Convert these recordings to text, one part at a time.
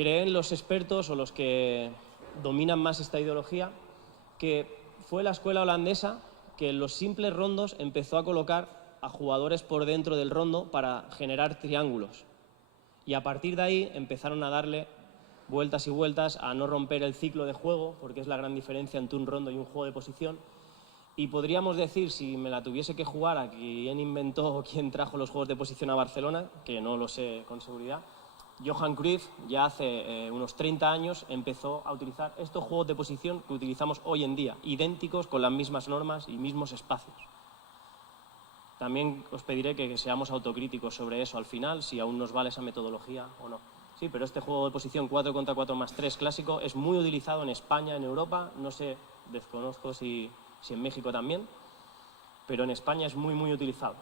creen los expertos o los que dominan más esta ideología que fue la escuela holandesa que en los simples rondos empezó a colocar a jugadores por dentro del rondo para generar triángulos. Y a partir de ahí empezaron a darle vueltas y vueltas a no romper el ciclo de juego, porque es la gran diferencia entre un rondo y un juego de posición. Y podríamos decir, si me la tuviese que jugar a quién inventó o quién trajo los juegos de posición a Barcelona, que no lo sé con seguridad, Johan Cruyff ya hace unos 30 años empezó a utilizar estos juegos de posición que utilizamos hoy en día, idénticos, con las mismas normas y mismos espacios. También os pediré que seamos autocríticos sobre eso al final, si aún nos vale esa metodología o no. Sí, pero este juego de posición 4 contra 4 más 3 clásico es muy utilizado en España, en Europa, no sé, desconozco si en México también, pero en España es muy utilizado.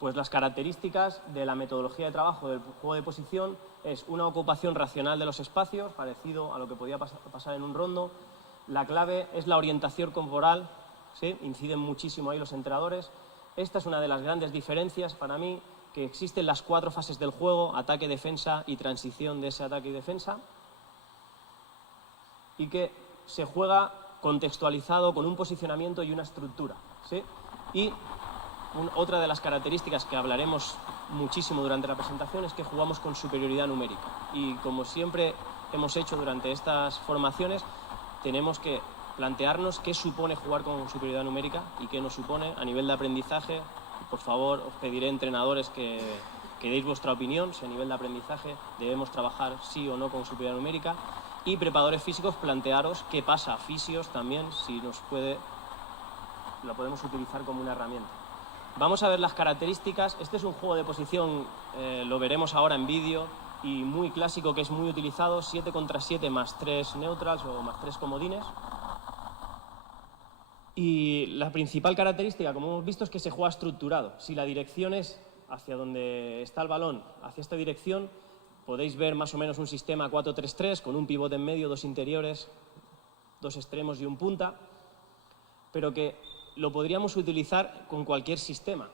Pues las características de la metodología de trabajo del juego de posición es una ocupación racional de los espacios, parecido a lo que podía pasar en un rondo. La clave es la orientación corporal, ¿sí? Inciden muchísimo ahí los entrenadores. Esta es una de las grandes diferencias para mí, que existen las 4 fases del juego, ataque, defensa y transición de ese ataque y defensa, y que se juega contextualizado con un posicionamiento y una estructura, ¿sí? Y otra de las características que hablaremos muchísimo durante la presentación es que jugamos con superioridad numérica. Y como siempre hemos hecho durante estas formaciones, tenemos que plantearnos qué supone jugar con superioridad numérica y qué nos supone a nivel de aprendizaje. Por favor, os pediré, entrenadores, que deis vuestra opinión, si a nivel de aprendizaje debemos trabajar sí o no con superioridad numérica. Y preparadores físicos, plantearos qué pasa, fisios también, si lo podemos utilizar como una herramienta. Vamos a ver las características. Este es un juego de posición, lo veremos ahora en vídeo, y muy clásico, que es muy utilizado, 7 contra 7 más 3 neutrals o más 3 comodines. Y la principal característica, como hemos visto, es que se juega estructurado. Si la dirección es hacia donde está el balón, hacia esta dirección, podéis ver más o menos un sistema 4-3-3 con un pivote en medio, 2 interiores, 2 extremos y un punta, pero que lo podríamos utilizar con cualquier sistema,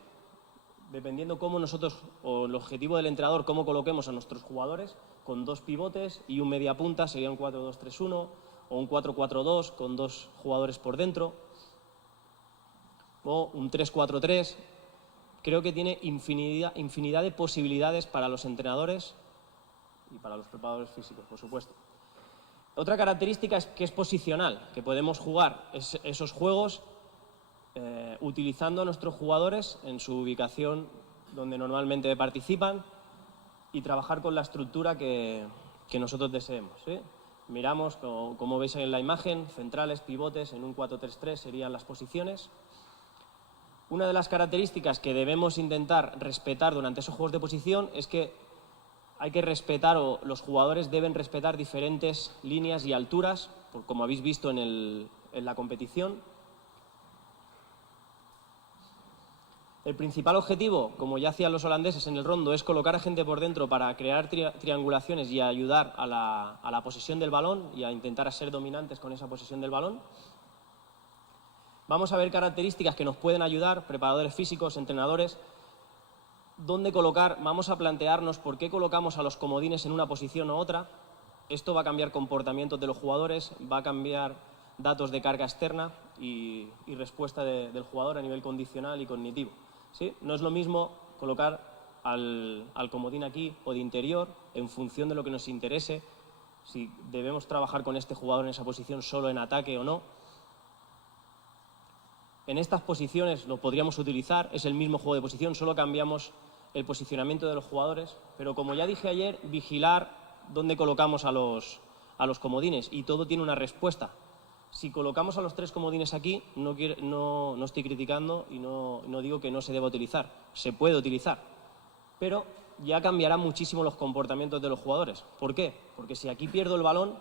dependiendo cómo nosotros, o el objetivo del entrenador, cómo coloquemos a nuestros jugadores, con 2 pivotes y un media punta, sería un 4-2-3-1 o un 4-4-2 con 2 jugadores por dentro, o un 3-4-3. Creo que tiene infinidad de posibilidades para los entrenadores y para los preparadores físicos, por supuesto. Otra característica es que es posicional, que podemos jugar esos juegos utilizando a nuestros jugadores en su ubicación donde normalmente participan y trabajar con la estructura que nosotros deseemos, ¿sí? Miramos, como veis en la imagen, centrales, pivotes, en un 4-3-3 serían las posiciones. Una de las características que debemos intentar respetar durante esos juegos de posición es que hay que respetar, o los jugadores deben respetar, diferentes líneas y alturas, como habéis visto en la competición. El principal objetivo, como ya hacían los holandeses en el rondo, es colocar a gente por dentro para crear triangulaciones y ayudar a la posesión del balón y a intentar ser dominantes con esa posesión del balón. Vamos a ver características que nos pueden ayudar, preparadores físicos, entrenadores, dónde colocar. Vamos a plantearnos por qué colocamos a los comodines en una posición u otra. Esto va a cambiar comportamientos de los jugadores, va a cambiar datos de carga externa y respuesta del jugador a nivel condicional y cognitivo, ¿sí? No es lo mismo colocar al comodín aquí o de interior en función de lo que nos interese, si debemos trabajar con este jugador en esa posición solo en ataque o no. En estas posiciones lo podríamos utilizar, es el mismo juego de posición, solo cambiamos el posicionamiento de los jugadores, pero como ya dije ayer, vigilar dónde colocamos a los comodines, y todo tiene una respuesta. Si colocamos a los 3 comodines aquí, no estoy criticando y no digo que no se deba utilizar, se puede utilizar, pero ya cambiará muchísimo los comportamientos de los jugadores. ¿Por qué? Porque si aquí pierdo el balón,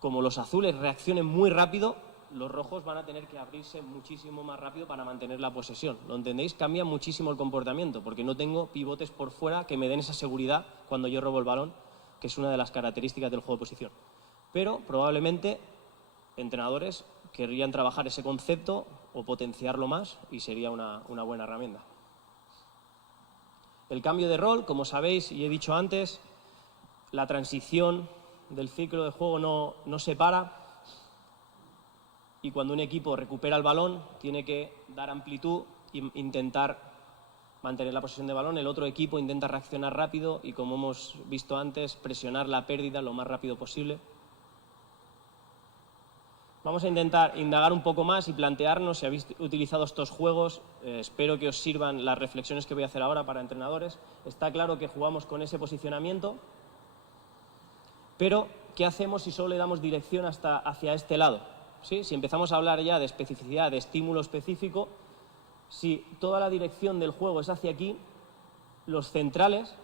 como los azules reaccionen muy rápido, los rojos van a tener que abrirse muchísimo más rápido para mantener la posesión. ¿Lo entendéis? Cambia muchísimo el comportamiento, porque no tengo pivotes por fuera que me den esa seguridad cuando yo robo el balón, que es una de las características del juego de posición. Pero probablemente entrenadores querrían trabajar ese concepto o potenciarlo más, y sería una buena herramienta. El cambio de rol, como sabéis y he dicho antes, la transición del ciclo de juego no se para y cuando un equipo recupera el balón tiene que dar amplitud e intentar mantener la posesión de balón. El otro equipo intenta reaccionar rápido y, como hemos visto antes, presionar la pérdida lo más rápido posible. Vamos a intentar indagar un poco más y plantearnos si habéis utilizado estos juegos. Espero que os sirvan las reflexiones que voy a hacer ahora para entrenadores. Está claro que jugamos con ese posicionamiento, pero ¿qué hacemos si solo le damos dirección hacia este lado? ¿Sí? Si empezamos a hablar ya de especificidad, de estímulo específico, si toda la dirección del juego es hacia aquí, los centrales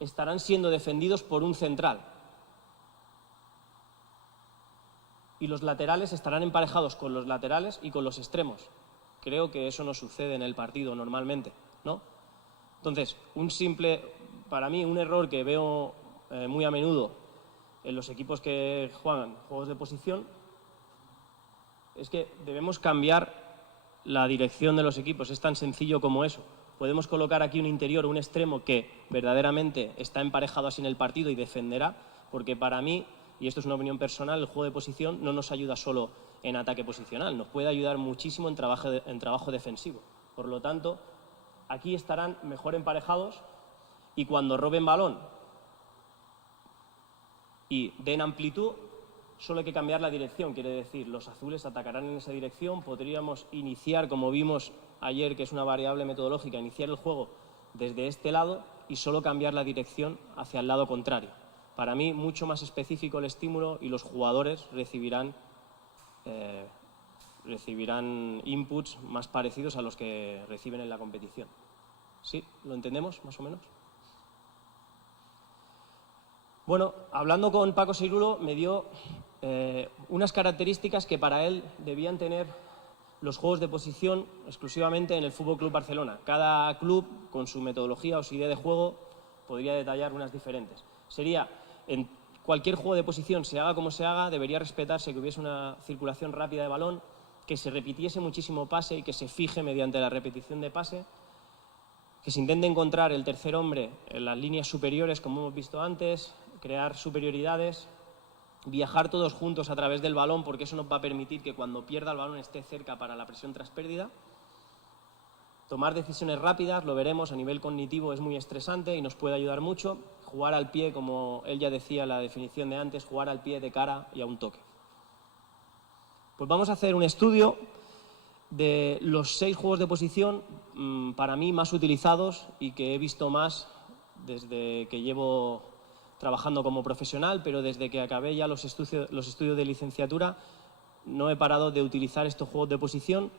estarán siendo defendidos por un central. Y los laterales estarán emparejados con los laterales y con los extremos. Creo que eso no sucede en el partido normalmente, ¿no? Entonces, para mí, un error que veo muy a menudo en los equipos que juegan juegos de posición es que debemos cambiar la dirección de los equipos. Es tan sencillo como eso. Podemos colocar aquí un interior, un extremo que verdaderamente está emparejado así en el partido y defenderá, porque para mí, y esto es una opinión personal, el juego de posición no nos ayuda solo en ataque posicional, nos puede ayudar muchísimo en trabajo defensivo. Por lo tanto, aquí estarán mejor emparejados y cuando roben balón y den amplitud, solo hay que cambiar la dirección. Quiere decir, los azules atacarán en esa dirección. Podríamos iniciar, como vimos ayer, que es una variable metodológica, iniciar el juego desde este lado y solo cambiar la dirección hacia el lado contrario. Para mí, mucho más específico el estímulo y los jugadores recibirán inputs más parecidos a los que reciben en la competición. ¿Sí? ¿Lo entendemos, más o menos? Bueno, hablando con Paco Seirulo, me dio unas características que para él debían tener los juegos de posición exclusivamente en el FC Barcelona. Cada club, con su metodología o su idea de juego, podría detallar unas diferentes. Sería, en cualquier juego de posición, se haga como se haga, debería respetarse que hubiese una circulación rápida de balón, que se repitiese muchísimo pase y que se fije mediante la repetición de pase, que se intente encontrar el tercer hombre en las líneas superiores, como hemos visto antes, crear superioridades, viajar todos juntos a través del balón, porque eso nos va a permitir que cuando pierda el balón esté cerca para la presión tras pérdida. Tomar decisiones rápidas, lo veremos, a nivel cognitivo es muy estresante y nos puede ayudar mucho. Jugar al pie, como él ya decía la definición de antes, jugar al pie de cara y a un toque. Pues vamos a hacer un estudio de los 6 juegos de posición para mí más utilizados y que he visto más desde que llevo trabajando como profesional, pero desde que acabé ya los estudios de licenciatura no he parado de utilizar estos juegos de posición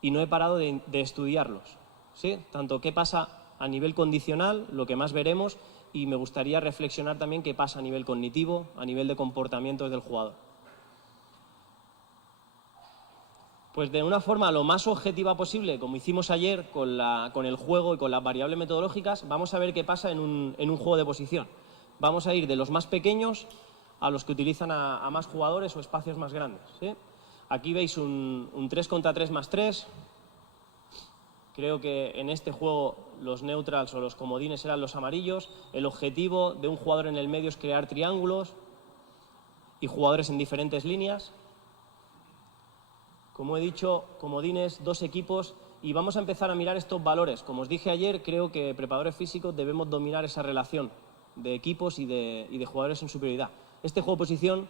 y no he parado de estudiarlos, ¿sí? Tanto qué pasa a nivel condicional, lo que más veremos, y me gustaría reflexionar también qué pasa a nivel cognitivo, a nivel de comportamientos del jugador. Pues de una forma lo más objetiva posible, como hicimos ayer con el juego y con las variables metodológicas, vamos a ver qué pasa en un juego de posición. Vamos a ir de los más pequeños a los que utilizan a más jugadores o espacios más grandes, ¿sí? Aquí veis un 3 contra 3 más 3. Creo que en este juego los neutrals o los comodines eran los amarillos. El objetivo de un jugador en el medio es crear triángulos y jugadores en diferentes líneas. Como he dicho, comodines, 2 equipos, y vamos a empezar a mirar estos valores. Como os dije ayer, creo que preparadores físicos debemos dominar esa relación de equipos y de jugadores en superioridad. Este juego de posición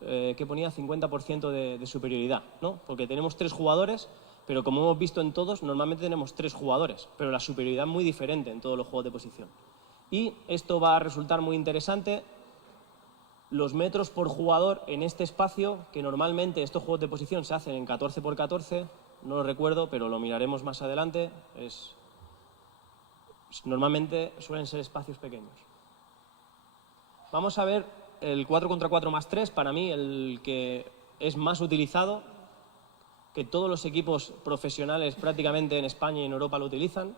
que ponía 50% de superioridad, ¿no? Porque tenemos 3 jugadores, pero como hemos visto en todos, normalmente tenemos 3 jugadores, pero la superioridad es muy diferente en todos los juegos de posición. Y esto va a resultar muy interesante. Los metros por jugador en este espacio, que normalmente estos juegos de posición se hacen en 14 por 14, no lo recuerdo, pero lo miraremos más adelante, normalmente suelen ser espacios pequeños. Vamos a ver el 4 contra 4 más 3, para mí el que es más utilizado, que todos los equipos profesionales prácticamente en España y en Europa lo utilizan.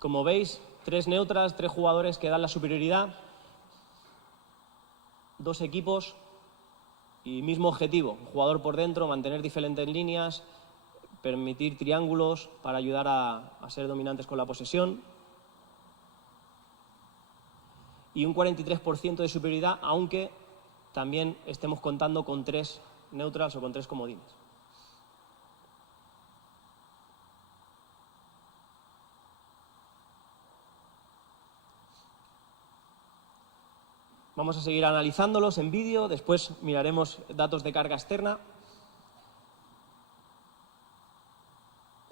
Como veis, 3 neutras, 3 jugadores que dan la superioridad, 2 equipos y mismo objetivo, un jugador por dentro, mantener diferentes líneas, permitir triángulos para ayudar a ser dominantes con la posesión. y un 43% de superioridad, aunque también estemos contando con 3 neutrals o con 3 comodines. Vamos a seguir analizándolos en vídeo, después miraremos datos de carga externa.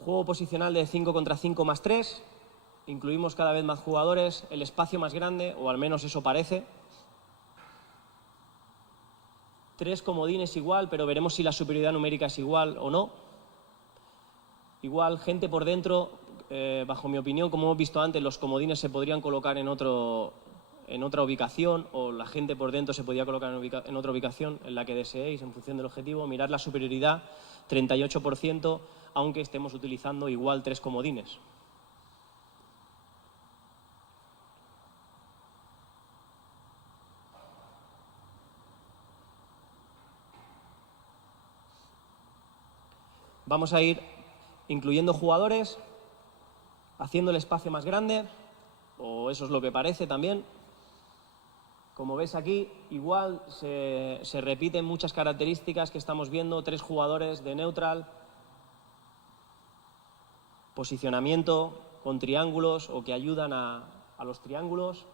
Juego posicional de 5 contra 5 más 3. Incluimos cada vez más jugadores, el espacio más grande, o al menos eso parece. 3 comodines igual, pero veremos si la superioridad numérica es igual o no. Igual, gente por dentro, bajo mi opinión, como hemos visto antes, los comodines se podrían colocar en otra ubicación, o la gente por dentro se podría colocar en otra ubicación en la que deseéis en función del objetivo. Mirad la superioridad, 38%, aunque estemos utilizando igual 3 comodines. Vamos a ir incluyendo jugadores, haciendo el espacio más grande, o eso es lo que parece también. Como ves aquí, igual se repiten muchas características que estamos viendo, 3 jugadores de neutral, posicionamiento con triángulos o que ayudan a los triángulos,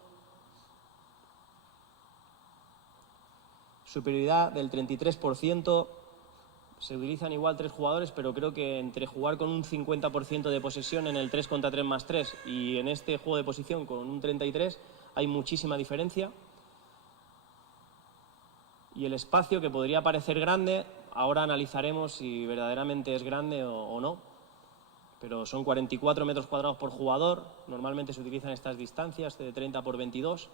superioridad del 33%, se utilizan igual 3 jugadores, pero creo que entre jugar con un 50% de posesión en el 3 contra 3 más 3 y en este juego de posición con un 33 hay muchísima diferencia. Y el espacio, que podría parecer grande, ahora analizaremos si verdaderamente es grande o no. Pero son 44 metros cuadrados por jugador. Normalmente se utilizan estas distancias de 30 por 22.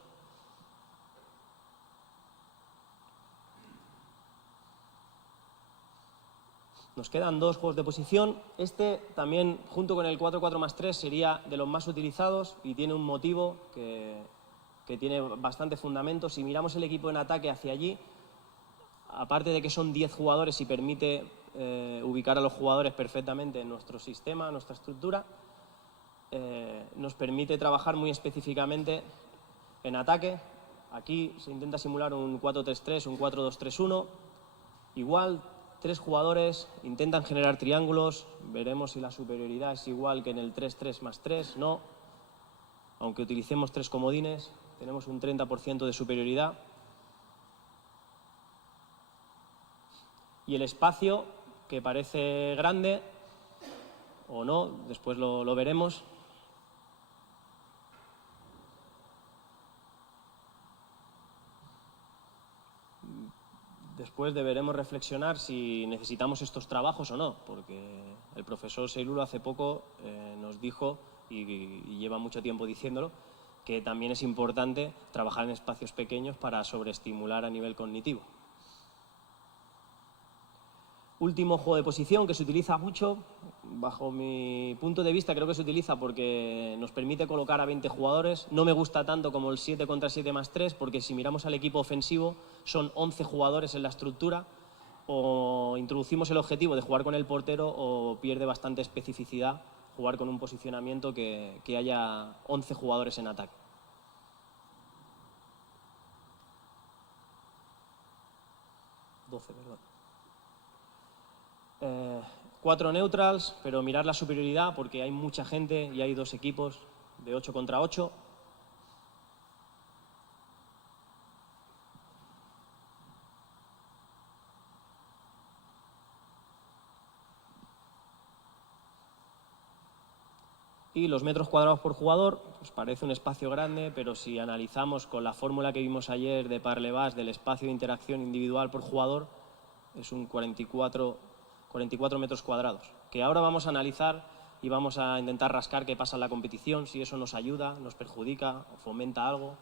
Nos quedan 2 juegos de posición. Este también, junto con el 4-4 más 3, sería de los más utilizados y tiene un motivo que tiene bastante fundamento. Si miramos el equipo en ataque hacia allí, aparte de que son 10 jugadores y permite ubicar a los jugadores perfectamente en nuestro sistema, en nuestra estructura, nos permite trabajar muy específicamente en ataque. Aquí se intenta simular un 4-3-3, un 4-2-3-1. Igual, 3 jugadores intentan generar triángulos. Veremos si la superioridad es igual que en el 3-3 más 3. No. Aunque utilicemos 3 comodines, tenemos un 30% de superioridad. Y el espacio, que parece grande o no, después lo veremos. Después deberemos reflexionar si necesitamos estos trabajos o no, porque el profesor Seilulo hace poco nos dijo, y lleva mucho tiempo diciéndolo, que también es importante trabajar en espacios pequeños para sobreestimular a nivel cognitivo. Último juego de posición que se utiliza mucho, bajo mi punto de vista creo que se utiliza porque nos permite colocar a 20 jugadores. No me gusta tanto como el 7 contra 7 más 3, porque si miramos al equipo ofensivo son 11 jugadores en la estructura, o introducimos el objetivo de jugar con el portero o pierde bastante especificidad jugar con un posicionamiento que haya 11 jugadores en ataque. Perdón. 4 neutrals, pero mirar la superioridad porque hay mucha gente y hay 2 equipos de 8 contra 8. Y los metros cuadrados por jugador, pues parece un espacio grande, pero si analizamos con la fórmula que vimos ayer de Parlevas del espacio de interacción individual por jugador, es un 44 metros cuadrados, que ahora vamos a analizar y vamos a intentar rascar qué pasa en la competición, si eso nos ayuda, nos perjudica o fomenta algo.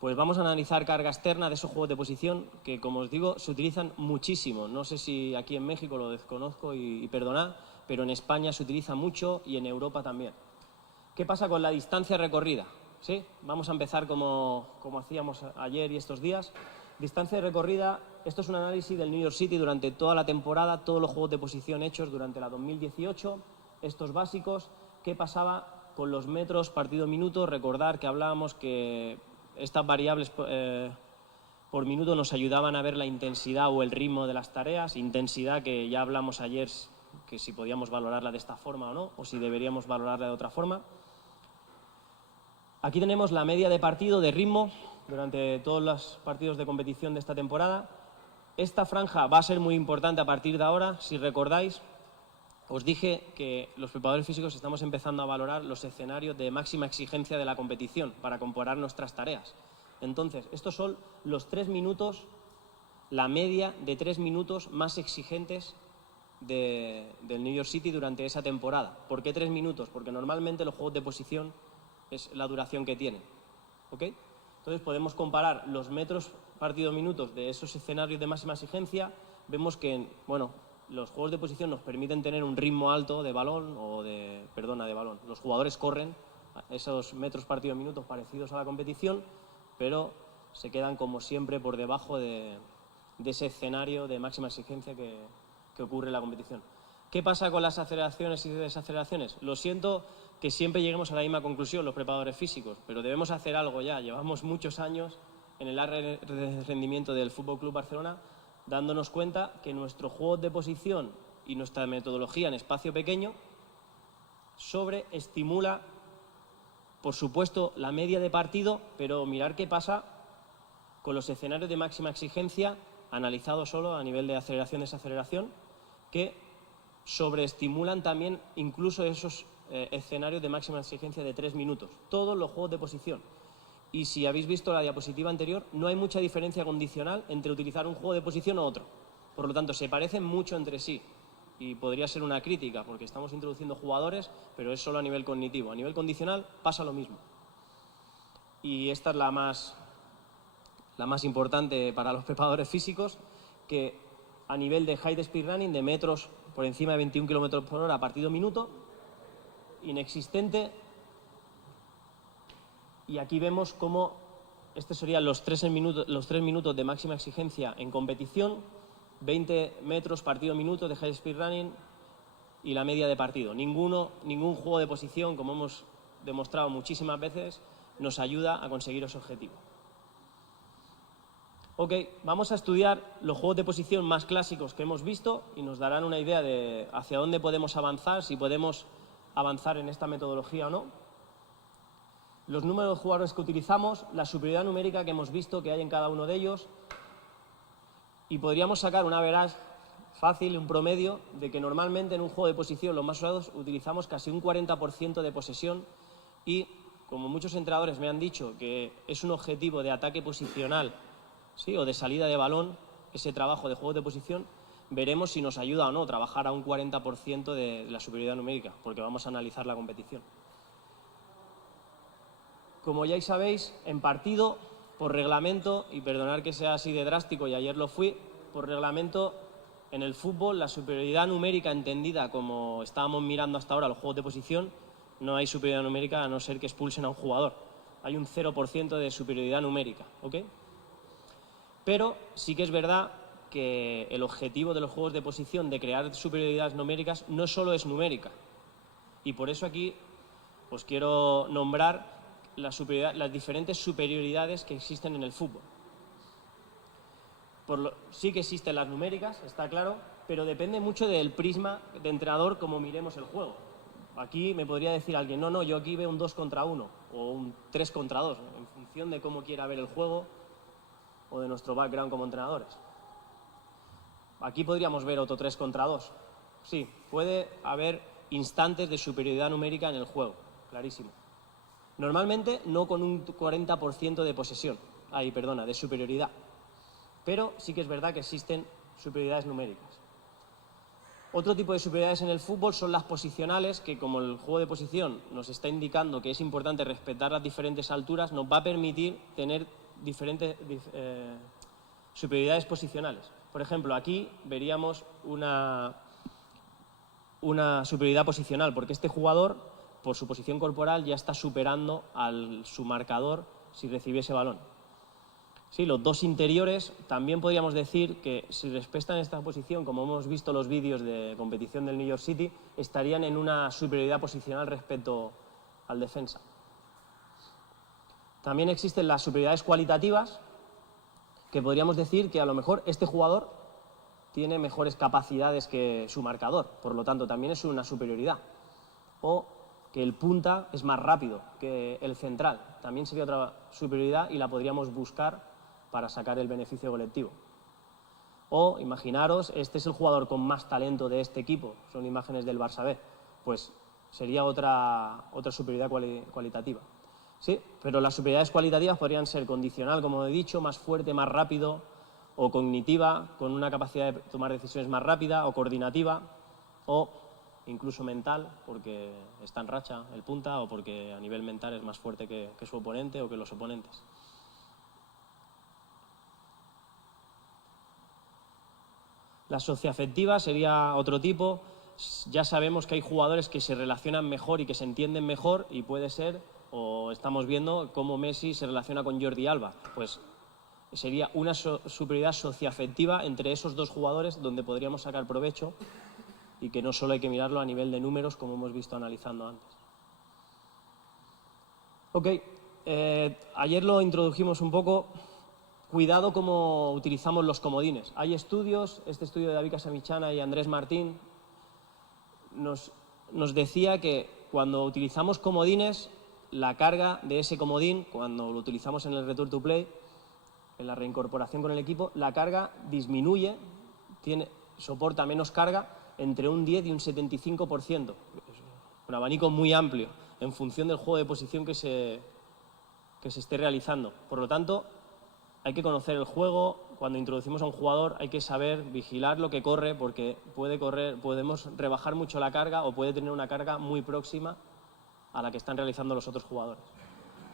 Pues vamos a analizar carga externa de esos juegos de posición que, como os digo, se utilizan muchísimo. No sé si aquí en México lo desconozco y perdonad, pero en España se utiliza mucho y en Europa también. ¿Qué pasa con la distancia recorrida? ¿Sí? Vamos a empezar como hacíamos ayer y estos días. Distancia recorrida, esto es un análisis del New York City durante toda la temporada, todos los juegos de posición hechos durante la 2018, estos básicos. ¿Qué pasaba con los metros partido-minuto, recordar que hablábamos que estas variables por minuto nos ayudaban a ver la intensidad o el ritmo de las tareas, intensidad que ya hablamos ayer, que si podíamos valorarla de esta forma o no, o si deberíamos valorarla de otra forma. Aquí tenemos la media de partido, de ritmo, durante todos los partidos de competición de esta temporada. Esta franja va a ser muy importante a partir de ahora, si recordáis. Os dije que los preparadores físicos estamos empezando a valorar los escenarios de máxima exigencia de la competición para comparar nuestras tareas. Entonces, estos son los 3 minutos, la media de 3 minutos más exigentes del New York City durante esa temporada. ¿Por qué 3 minutos? Porque normalmente los juegos de posición es la duración que tienen. ¿Ok? Entonces podemos comparar los metros partido-minutos de esos escenarios de máxima exigencia. Vemos que, bueno, los juegos de posición nos permiten tener un ritmo alto de balón de balón. Los jugadores corren esos metros partido-minutos parecidos a la competición, pero se quedan como siempre por debajo de ese escenario de máxima exigencia que ocurre en la competición. ¿Qué pasa con las aceleraciones y desaceleraciones? Lo siento que siempre lleguemos a la misma conclusión los preparadores físicos, pero debemos hacer algo ya. Llevamos muchos años en el área de rendimiento del Fútbol Club Barcelona dándonos cuenta que nuestro juego de posición y nuestra metodología en espacio pequeño sobreestimula, por supuesto, la media de partido, pero mirar qué pasa con los escenarios de máxima exigencia analizados solo a nivel de aceleración-desaceleración, que sobreestimulan también incluso esos escenarios de máxima exigencia de 3 minutos. Todos los juegos de posición. Y si habéis visto la diapositiva anterior, no hay mucha diferencia condicional entre utilizar un juego de posición u otro. Por lo tanto, se parecen mucho entre sí. Y podría ser una crítica, porque estamos introduciendo jugadores, pero es solo a nivel cognitivo. A nivel condicional pasa lo mismo. Y esta es la más importante para los preparadores físicos, que a nivel de high speed running, de metros por encima de 21 km por hora partido-minuto, inexistente. Y aquí vemos cómo estos serían los 3 minutos de máxima exigencia en competición, 20 metros partido-minuto de high speed running y la media de partido. Ningún juego de posición, como hemos demostrado muchísimas veces, nos ayuda a conseguir ese objetivo. Ok, vamos a estudiar los juegos de posición más clásicos que hemos visto y nos darán una idea de hacia dónde podemos avanzar, si podemos avanzar en esta metodología o no. Los números de jugadores que utilizamos, la superioridad numérica que hemos visto que hay en cada uno de ellos, y podríamos sacar una veraz fácil, un promedio, de que normalmente en un juego de posición los más usados utilizamos casi un 40% de posesión y, como muchos entrenadores me han dicho, que es un objetivo de ataque posicional, ¿sí?, o de salida de balón, ese trabajo de juegos de posición, veremos si nos ayuda o no trabajar a un 40% de la superioridad numérica, porque vamos a analizar la competición. Como ya sabéis, en partido, por reglamento, y perdonar que sea así de drástico y ayer lo fui, por reglamento, en el fútbol la superioridad numérica entendida como estábamos mirando hasta ahora los juegos de posición, no hay superioridad numérica a no ser que expulsen a un jugador. Hay un 0% de superioridad numérica, ¿ok? Pero sí que es verdad que el objetivo de los juegos de posición de crear superioridades numéricas no solo es numérica. Y por eso aquí os quiero nombrar las diferentes superioridades que existen en el fútbol. Sí que existen las numéricas, está claro, pero depende mucho del prisma de entrenador como miremos el juego. Aquí me podría decir alguien, no, yo aquí veo un 2 contra 1 o un 3 contra 2, en función de cómo quiera ver el juego o de nuestro background como entrenadores. Aquí podríamos ver otro 3 contra 2. Sí, puede haber instantes de superioridad numérica en el juego, clarísimo. Normalmente no con un 40% de posesión, de superioridad. Pero sí que es verdad que existen superioridades numéricas. Otro tipo de superioridades en el fútbol son las posicionales, que como el juego de posición nos está indicando que es importante respetar las diferentes alturas, nos va a permitir tener diferentes superioridades posicionales. Por ejemplo, aquí veríamos una superioridad posicional, porque este jugador, por su posición corporal, ya está superando a su marcador si recibe ese balón. Sí, los dos interiores también podríamos decir que si respetan esta posición, como hemos visto los vídeos de competición del New York City, estarían en una superioridad posicional respecto al defensa. También existen las superioridades cualitativas, que podríamos decir que a lo mejor este jugador tiene mejores capacidades que su marcador, por lo tanto también es una superioridad. O que el punta es más rápido que el central, también sería otra superioridad y la podríamos buscar para sacar el beneficio colectivo. O imaginaros, este es el jugador con más talento de este equipo, son imágenes del Barça B, pues sería otra superioridad cualitativa. Sí, pero las superioridades cualitativas podrían ser condicional, como he dicho, más fuerte, más rápido, o cognitiva, con una capacidad de tomar decisiones más rápida, o coordinativa, o incluso mental, porque está en racha el punta, o porque a nivel mental es más fuerte que su oponente o que los oponentes. La socioafectiva sería otro tipo. Ya sabemos que hay jugadores que se relacionan mejor y que se entienden mejor, y puede ser, o estamos viendo cómo Messi se relaciona con Jordi Alba, pues sería una superioridad socioafectiva entre esos dos jugadores donde podríamos sacar provecho, y que no solo hay que mirarlo a nivel de números como hemos visto analizando antes. Ok, ayer lo introdujimos un poco. Cuidado cómo utilizamos los comodines. Hay estudios, este estudio de David Casamichana y Andrés Martín nos decía que cuando utilizamos comodines, la carga de ese comodín, cuando lo utilizamos en el return to play, en la reincorporación con el equipo, la carga disminuye, soporta menos carga entre un 10 y un 75%. Un abanico muy amplio en función del juego de posición que se esté realizando. Por lo tanto, hay que conocer el juego. Cuando introducimos a un jugador hay que saber vigilar lo que corre, porque podemos rebajar mucho la carga o puede tener una carga muy próxima a la que están realizando los otros jugadores.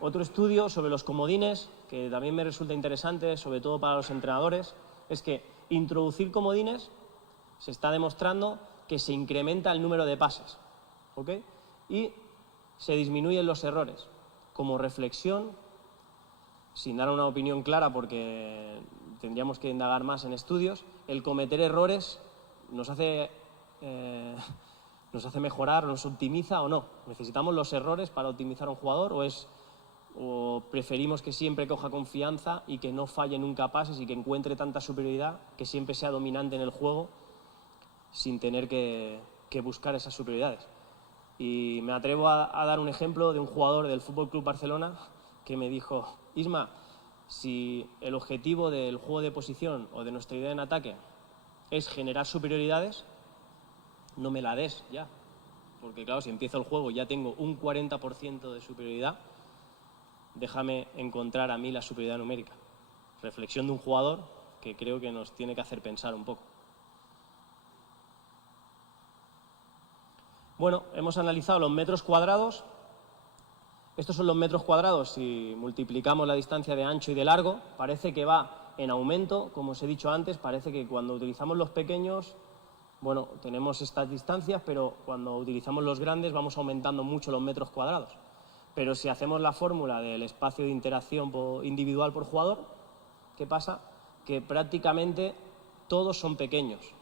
Otro estudio sobre los comodines, que también me resulta interesante, sobre todo para los entrenadores, es que introducir comodines se está demostrando que se incrementa el número de pases, ¿ok? Y se disminuyen los errores. Como reflexión, sin dar una opinión clara porque tendríamos que indagar más en estudios, el cometer errores nos hace mejorar, nos optimiza o no. ¿Necesitamos los errores para optimizar a un jugador o preferimos que siempre coja confianza y que no falle nunca pases y que encuentre tanta superioridad, que siempre sea dominante en el juego sin tener que buscar esas superioridades? Y me atrevo a dar un ejemplo de un jugador del Fútbol Club Barcelona que me dijo: Isma, si el objetivo del juego de posición o de nuestra idea en ataque es generar superioridades, no me la des ya. Porque claro, si empiezo el juego y ya tengo un 40% de superioridad, déjame encontrar a mí la superioridad numérica. Reflexión de un jugador que creo que nos tiene que hacer pensar un poco. Bueno, hemos analizado los metros cuadrados. Estos son los metros cuadrados. Si multiplicamos la distancia de ancho y de largo, parece que va en aumento. Como os he dicho antes, parece que cuando utilizamos los pequeños, bueno, tenemos estas distancias, pero cuando utilizamos los grandes vamos aumentando mucho los metros cuadrados. Pero si hacemos la fórmula del espacio de interacción individual por jugador, ¿qué pasa? Que prácticamente todos son pequeños.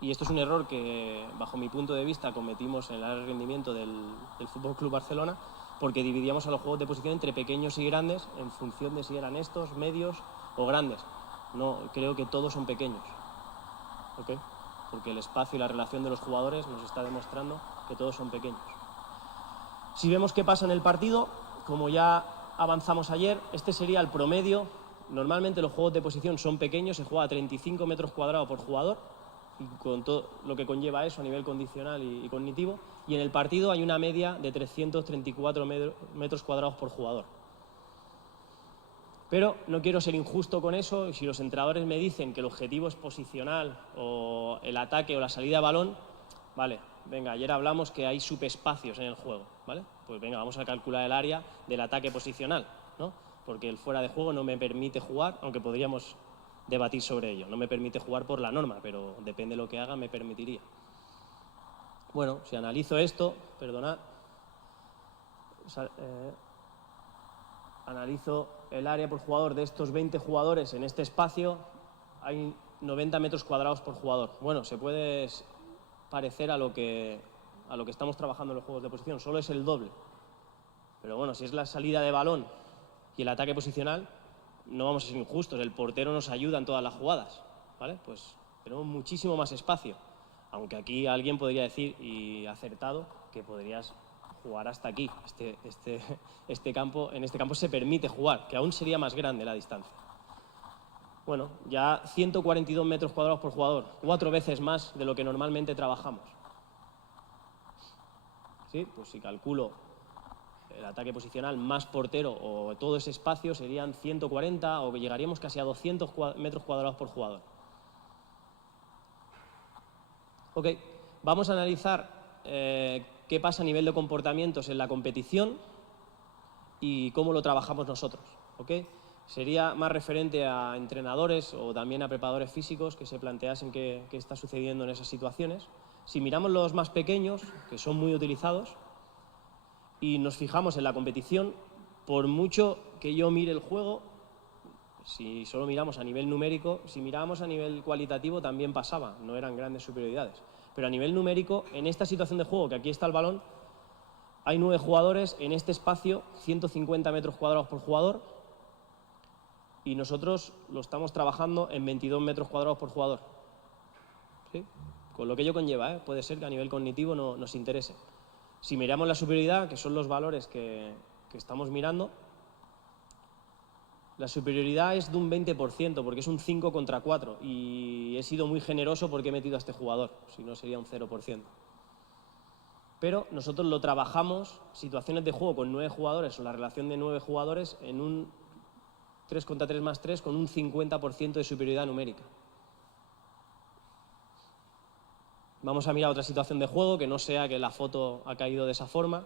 Y esto es un error que, bajo mi punto de vista, cometimos en el área de rendimiento del Fútbol Club Barcelona, porque dividíamos a los juegos de posición entre pequeños y grandes en función de si eran estos, medios o grandes. No, creo que todos son pequeños, ¿ok? Porque el espacio y la relación de los jugadores nos está demostrando que todos son pequeños. Si vemos qué pasa en el partido, como ya avanzamos ayer, este sería el promedio. Normalmente los juegos de posición son pequeños, se juega a 35 metros cuadrados por jugador, y con todo lo que conlleva eso a nivel condicional y cognitivo, y en el partido hay una media de 334 metros cuadrados por jugador. Pero no quiero ser injusto con eso, y si los entrenadores me dicen que el objetivo es posicional o el ataque o la salida de balón, vale, venga, ayer hablamos que hay subespacios en el juego, ¿vale? Pues venga, vamos a calcular el área del ataque posicional, ¿no? Porque el fuera de juego no me permite jugar, aunque podríamos debatir sobre ello. No me permite jugar por la norma, pero depende de lo que haga, me permitiría. Bueno, si analizo esto, perdonad, analizo el área por jugador de estos 20 jugadores en este espacio, hay 90 metros cuadrados por jugador. Bueno, se puede parecer a lo que estamos trabajando en los juegos de posición, solo es el doble. Pero bueno, si es la salida de balón y el ataque posicional, no vamos a ser injustos. El portero nos ayuda en todas las jugadas, ¿vale? Pues tenemos muchísimo más espacio. Aunque aquí alguien podría decir, y acertado, que podrías jugar hasta aquí. En este campo se permite jugar, que aún sería más grande la distancia. Bueno, ya 142 metros cuadrados por jugador, 4 veces más de lo que normalmente trabajamos. ¿Sí? Pues si calculo el ataque posicional más portero o todo ese espacio, serían 140 o llegaríamos casi a 200 metros cuadrados por jugador. Ok, vamos a analizar qué pasa a nivel de comportamientos en la competición y cómo lo trabajamos nosotros. ¿Ok? Sería más referente a entrenadores o también a preparadores físicos que se planteasen qué está sucediendo en esas situaciones. Si miramos los más pequeños, que son muy utilizados, y nos fijamos en la competición, por mucho que yo mire el juego, si solo miramos a nivel numérico, si mirábamos a nivel cualitativo también pasaba, no eran grandes superioridades. Pero a nivel numérico, en esta situación de juego, que aquí está el balón, hay 9 jugadores en este espacio, 150 metros cuadrados por jugador, y nosotros lo estamos trabajando en 22 metros cuadrados por jugador. ¿Sí? Con lo que ello conlleva, puede ser que a nivel cognitivo no nos interese. Si miramos la superioridad, que son los valores que estamos mirando, la superioridad es de un 20%, porque es un 5 contra 4, y he sido muy generoso porque he metido a este jugador, si no sería un 0%. Pero nosotros lo trabajamos, situaciones de juego con 9 jugadores o la relación de 9 jugadores, en un 3 contra 3 más 3 con un 50% de superioridad numérica. Vamos a mirar otra situación de juego, que no sea que la foto ha caído de esa forma.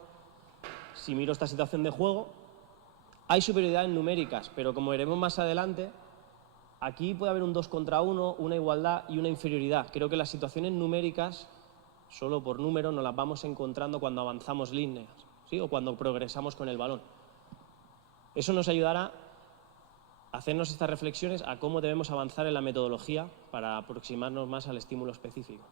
Si miro esta situación de juego, hay superioridades numéricas, pero como veremos más adelante, aquí puede haber un 2 contra 1, una igualdad y una inferioridad. Creo que las situaciones numéricas, solo por número, nos las vamos encontrando cuando avanzamos líneas, ¿sí? O cuando progresamos con el balón. Eso nos ayudará a hacernos estas reflexiones a cómo debemos avanzar en la metodología para aproximarnos más al estímulo específico.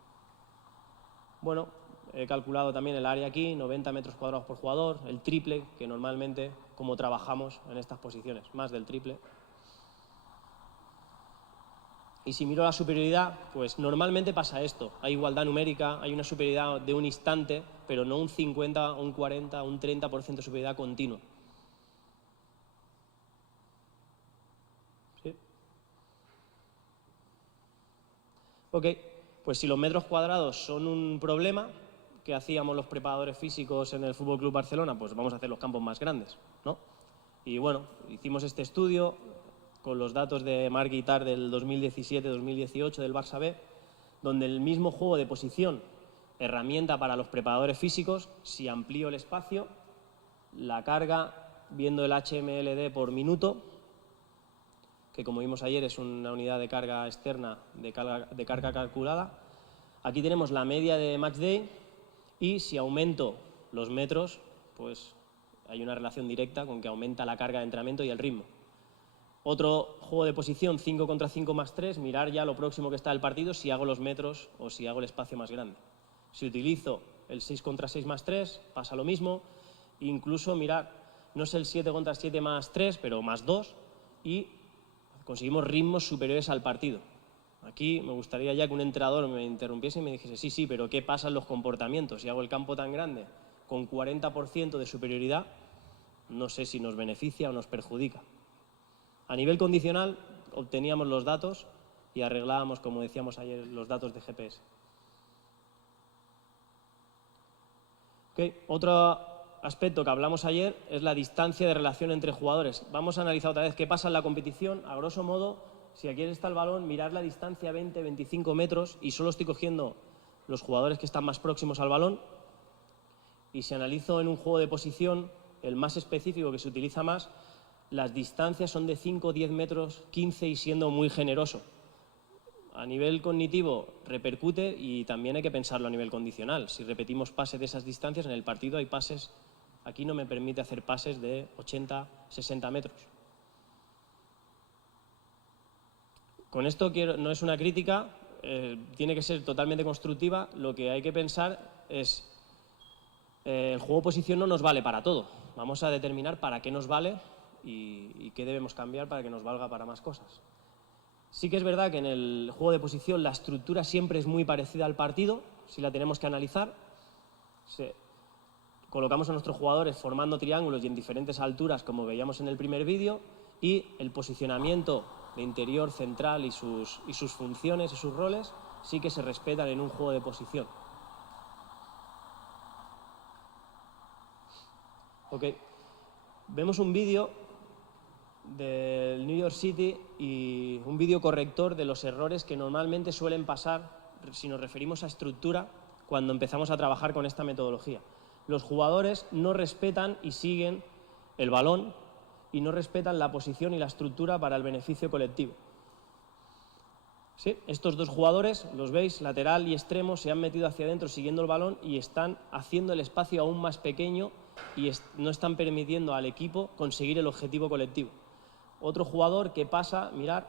Bueno, he calculado también el área aquí, 90 metros cuadrados por jugador, el triple, que normalmente, como trabajamos en estas posiciones, más del triple. Y si miro la superioridad, pues normalmente pasa esto. Hay igualdad numérica, hay una superioridad de un instante, pero no un 50, un 40, un 30% de superioridad continua. ¿Sí? Ok, pues si los metros cuadrados son un problema, ¿qué hacíamos los preparadores físicos en el Fútbol Club Barcelona? Pues vamos a hacer los campos más grandes, ¿no? Y bueno, hicimos este estudio con los datos de Marc Guittard del 2017-2018 del Barça B, donde el mismo juego de posición, herramienta para los preparadores físicos, si amplío el espacio, la carga, viendo el HMLD por minuto, que como vimos ayer es una unidad de carga externa de carga calculada, aquí tenemos la media de match day y si aumento los metros, pues hay una relación directa con que aumenta la carga de entrenamiento y el ritmo. Otro juego de posición, 5 contra 5 más 3, mirar ya lo próximo que está del partido, si hago los metros o si hago el espacio más grande. Si utilizo el 6 contra 6 más 3, pasa lo mismo. Incluso mirar, no es el 7 contra 7 más 3, pero más 2, y conseguimos ritmos superiores al partido. Aquí me gustaría ya que un entrenador me interrumpiese y me dijese, sí, pero ¿qué pasa en los comportamientos? Si hago el campo tan grande, con 40% de superioridad, no sé si nos beneficia o nos perjudica. A nivel condicional, obteníamos los datos y arreglábamos, como decíamos ayer, los datos de GPS. Okay. Otro aspecto que hablamos ayer es la distancia de relación entre jugadores. Vamos a analizar otra vez qué pasa en la competición. A grosso modo, si aquí está el balón, mirar la distancia 20-25 metros y solo estoy cogiendo los jugadores que están más próximos al balón. Y si analizo en un juego de posición, el más específico que se utiliza más, las distancias son de 5, 10 metros, 15 y siendo muy generoso. A nivel cognitivo repercute y también hay que pensarlo a nivel condicional. Si repetimos pases de esas distancias, en el partido hay pases, aquí no me permite hacer pases de 80, 60 metros. Con esto no es una crítica, tiene que ser totalmente constructiva. Lo que hay que pensar es, el juego de posición no nos vale para todo. vamos a determinar para qué nos vale y qué debemos cambiar para que nos valga para más cosas. Sí que es verdad que en el juego de posición la estructura siempre es muy parecida al partido, si la tenemos que analizar. Colocamos a nuestros jugadores formando triángulos y en diferentes alturas, como veíamos en el primer vídeo, y el posicionamiento de interior, central y sus funciones y sus roles sí que se respetan en un juego de posición. Ok, vemos un vídeo del New York City y un vídeo corrector de los errores que normalmente suelen pasar si nos referimos a estructura cuando empezamos a trabajar con esta metodología. Los jugadores no respetan y siguen el balón y no respetan la posición y la estructura para el beneficio colectivo. ¿Sí? Estos dos jugadores, los veis, lateral y extremo, se han metido hacia adentro siguiendo el balón y están haciendo el espacio aún más pequeño y no están permitiendo al equipo conseguir el objetivo colectivo. Otro jugador que pasa, mirar,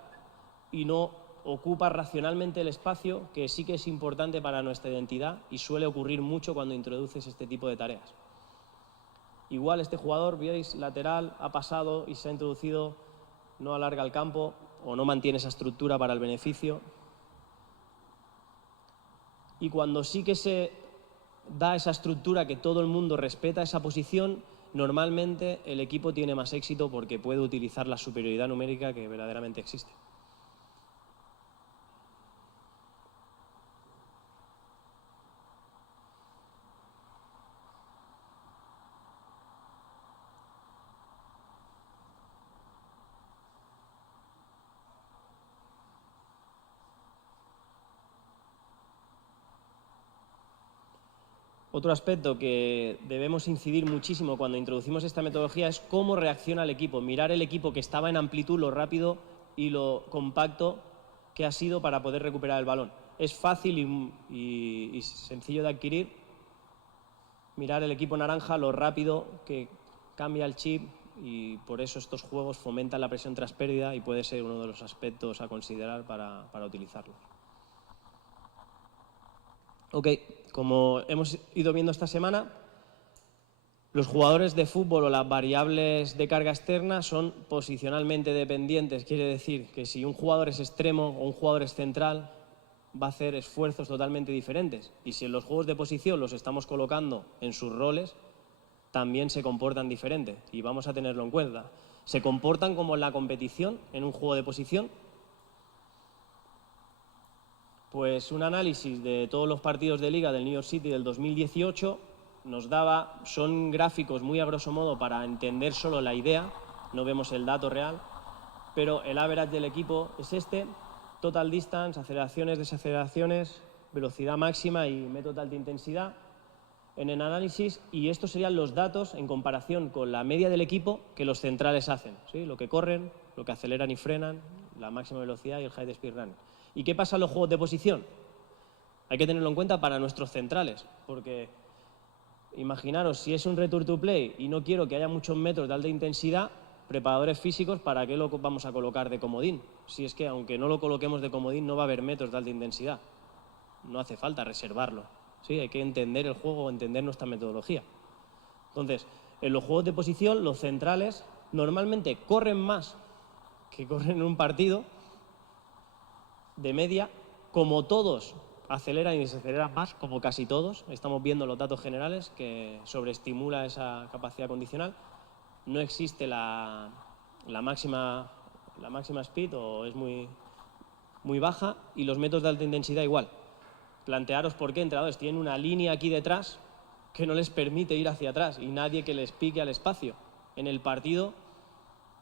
y no ocupa racionalmente el espacio, que sí que es importante para nuestra identidad y suele ocurrir mucho cuando introduces este tipo de tareas. Igual este jugador, veis, lateral, ha pasado y se ha introducido, no alarga el campo o no mantiene esa estructura para el beneficio. Y cuando sí que se da esa estructura que todo el mundo respeta esa posición, normalmente el equipo tiene más éxito porque puede utilizar la superioridad numérica que verdaderamente existe. Otro aspecto que debemos incidir muchísimo cuando introducimos esta metodología es cómo reacciona el equipo. Mirar el equipo que estaba en amplitud, lo rápido y lo compacto que ha sido para poder recuperar el balón. Es fácil y sencillo de adquirir. Mirar el equipo naranja, lo rápido que cambia el chip, y por eso estos juegos fomentan la presión tras pérdida y puede ser uno de los aspectos a considerar para utilizarlos. Ok, como hemos ido viendo esta semana, los jugadores de fútbol o las variables de carga externa son posicionalmente dependientes. Quiere decir que si un jugador es extremo o un jugador es central, va a hacer esfuerzos totalmente diferentes. Y si en los juegos de posición los estamos colocando en sus roles, también se comportan diferente y vamos a tenerlo en cuenta. Se comportan como en la competición, en un juego de posición. Pues un análisis de todos los partidos de Liga del New York City del 2018 nos daba, son gráficos muy a grosso modo para entender solo la idea, no vemos el dato real, pero el average del equipo es este: total distance, aceleraciones, desaceleraciones, velocidad máxima y método de alta intensidad en el análisis, y estos serían los datos en comparación con la media del equipo que los centrales hacen, ¿sí? Lo que corren, lo que aceleran y frenan, la máxima velocidad y el high speed run. ¿Y qué pasa en los juegos de posición? Hay que tenerlo en cuenta para nuestros centrales, porque imaginaros, si es un return to play y no quiero que haya muchos metros de alta intensidad, preparadores físicos, ¿para qué lo vamos a colocar de comodín? Si es que aunque no lo coloquemos de comodín no va a haber metros de alta intensidad. No hace falta reservarlo. ¿Sí? Hay que entender el juego, entender nuestra metodología. Entonces, en los juegos de posición, los centrales normalmente corren más que corren en un partido de media. Como todos, aceleran y desaceleran más, como casi todos. Estamos viendo los datos generales que sobreestimula esa capacidad condicional. No existe la máxima speed, o es muy baja, y los métodos de alta intensidad igual. Plantearos por qué entrenadores tienen una línea aquí detrás que no les permite ir hacia atrás y nadie que les pique al espacio. En el partido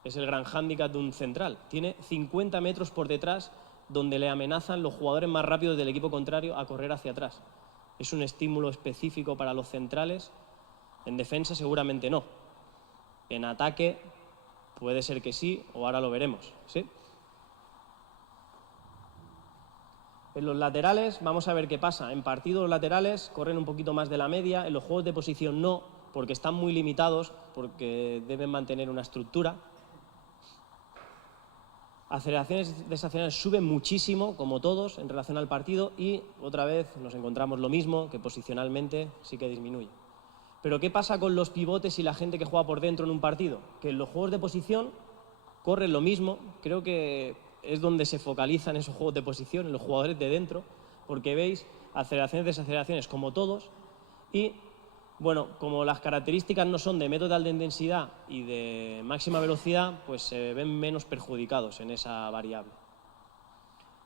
es el gran hándicap de un central. Tiene 50 metros por detrás donde le amenazan los jugadores más rápidos del equipo contrario a correr hacia atrás. ¿Es un estímulo específico para los centrales? En defensa seguramente no. En ataque puede ser que sí, o ahora lo veremos, ¿sí? En los laterales vamos a ver qué pasa. En partidos los laterales corren un poquito más de la media, en los juegos de posición no, porque están muy limitados, porque deben mantener una estructura. Aceleraciones y desaceleraciones suben muchísimo, como todos, en relación al partido, y otra vez nos encontramos lo mismo, que posicionalmente sí que disminuye. Pero ¿qué pasa con los pivotes y la gente que juega por dentro en un partido? Que en los juegos de posición corren lo mismo. Creo que es donde se focalizan esos juegos de posición, en los jugadores de dentro, porque veis aceleraciones, desaceleraciones como todos. Y, bueno, como las características no son de método de alta intensidad y de máxima velocidad, pues se ven menos perjudicados en esa variable.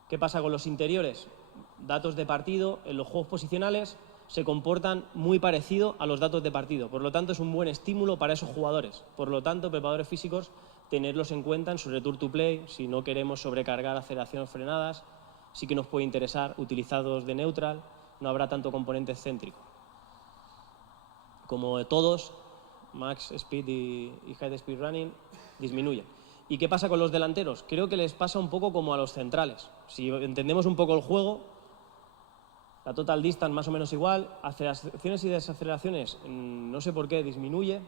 ¿Qué pasa con los interiores? Datos de partido en los juegos posicionales se comportan muy parecido a los datos de partido. Por lo tanto, es un buen estímulo para esos jugadores. Por lo tanto, preparadores físicos, tenerlos en cuenta en su return to play. Si no queremos sobrecargar aceleraciones frenadas, sí que nos puede interesar utilizados de neutral. No habrá tanto componente excéntrico. Como todos, max speed y high speed running disminuyen. ¿Y qué pasa con los delanteros? Creo que les pasa un poco como a los centrales. Si entendemos un poco el juego, la total distance más o menos igual, aceleraciones y desaceleraciones no sé por qué disminuye,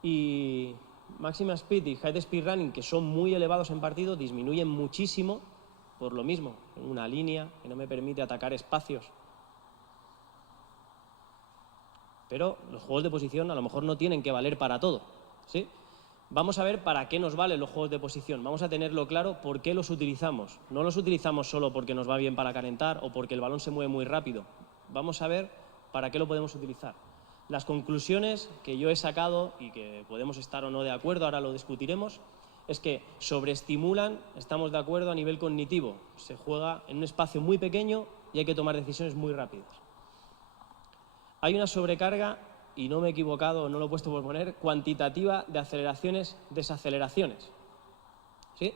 y máxima speed y high speed running, que son muy elevados en partido, disminuyen muchísimo por lo mismo, en una línea que no me permite atacar espacios. Pero los juegos de posición a lo mejor no tienen que valer para todo, ¿sí? Vamos a ver para qué nos valen los juegos de posición. Vamos a tenerlo claro por qué los utilizamos. No los utilizamos solo porque nos va bien para calentar o porque el balón se mueve muy rápido. Vamos a ver para qué lo podemos utilizar. Las conclusiones que yo he sacado y que podemos estar o no de acuerdo, ahora lo discutiremos, es que sobreestimulan, estamos de acuerdo, a nivel cognitivo. Se juega en un espacio muy pequeño y hay que tomar decisiones muy rápidas. Hay una sobrecarga, y no me he equivocado, no lo he puesto por poner, cuantitativa de aceleraciones, desaceleraciones. ¿Sí?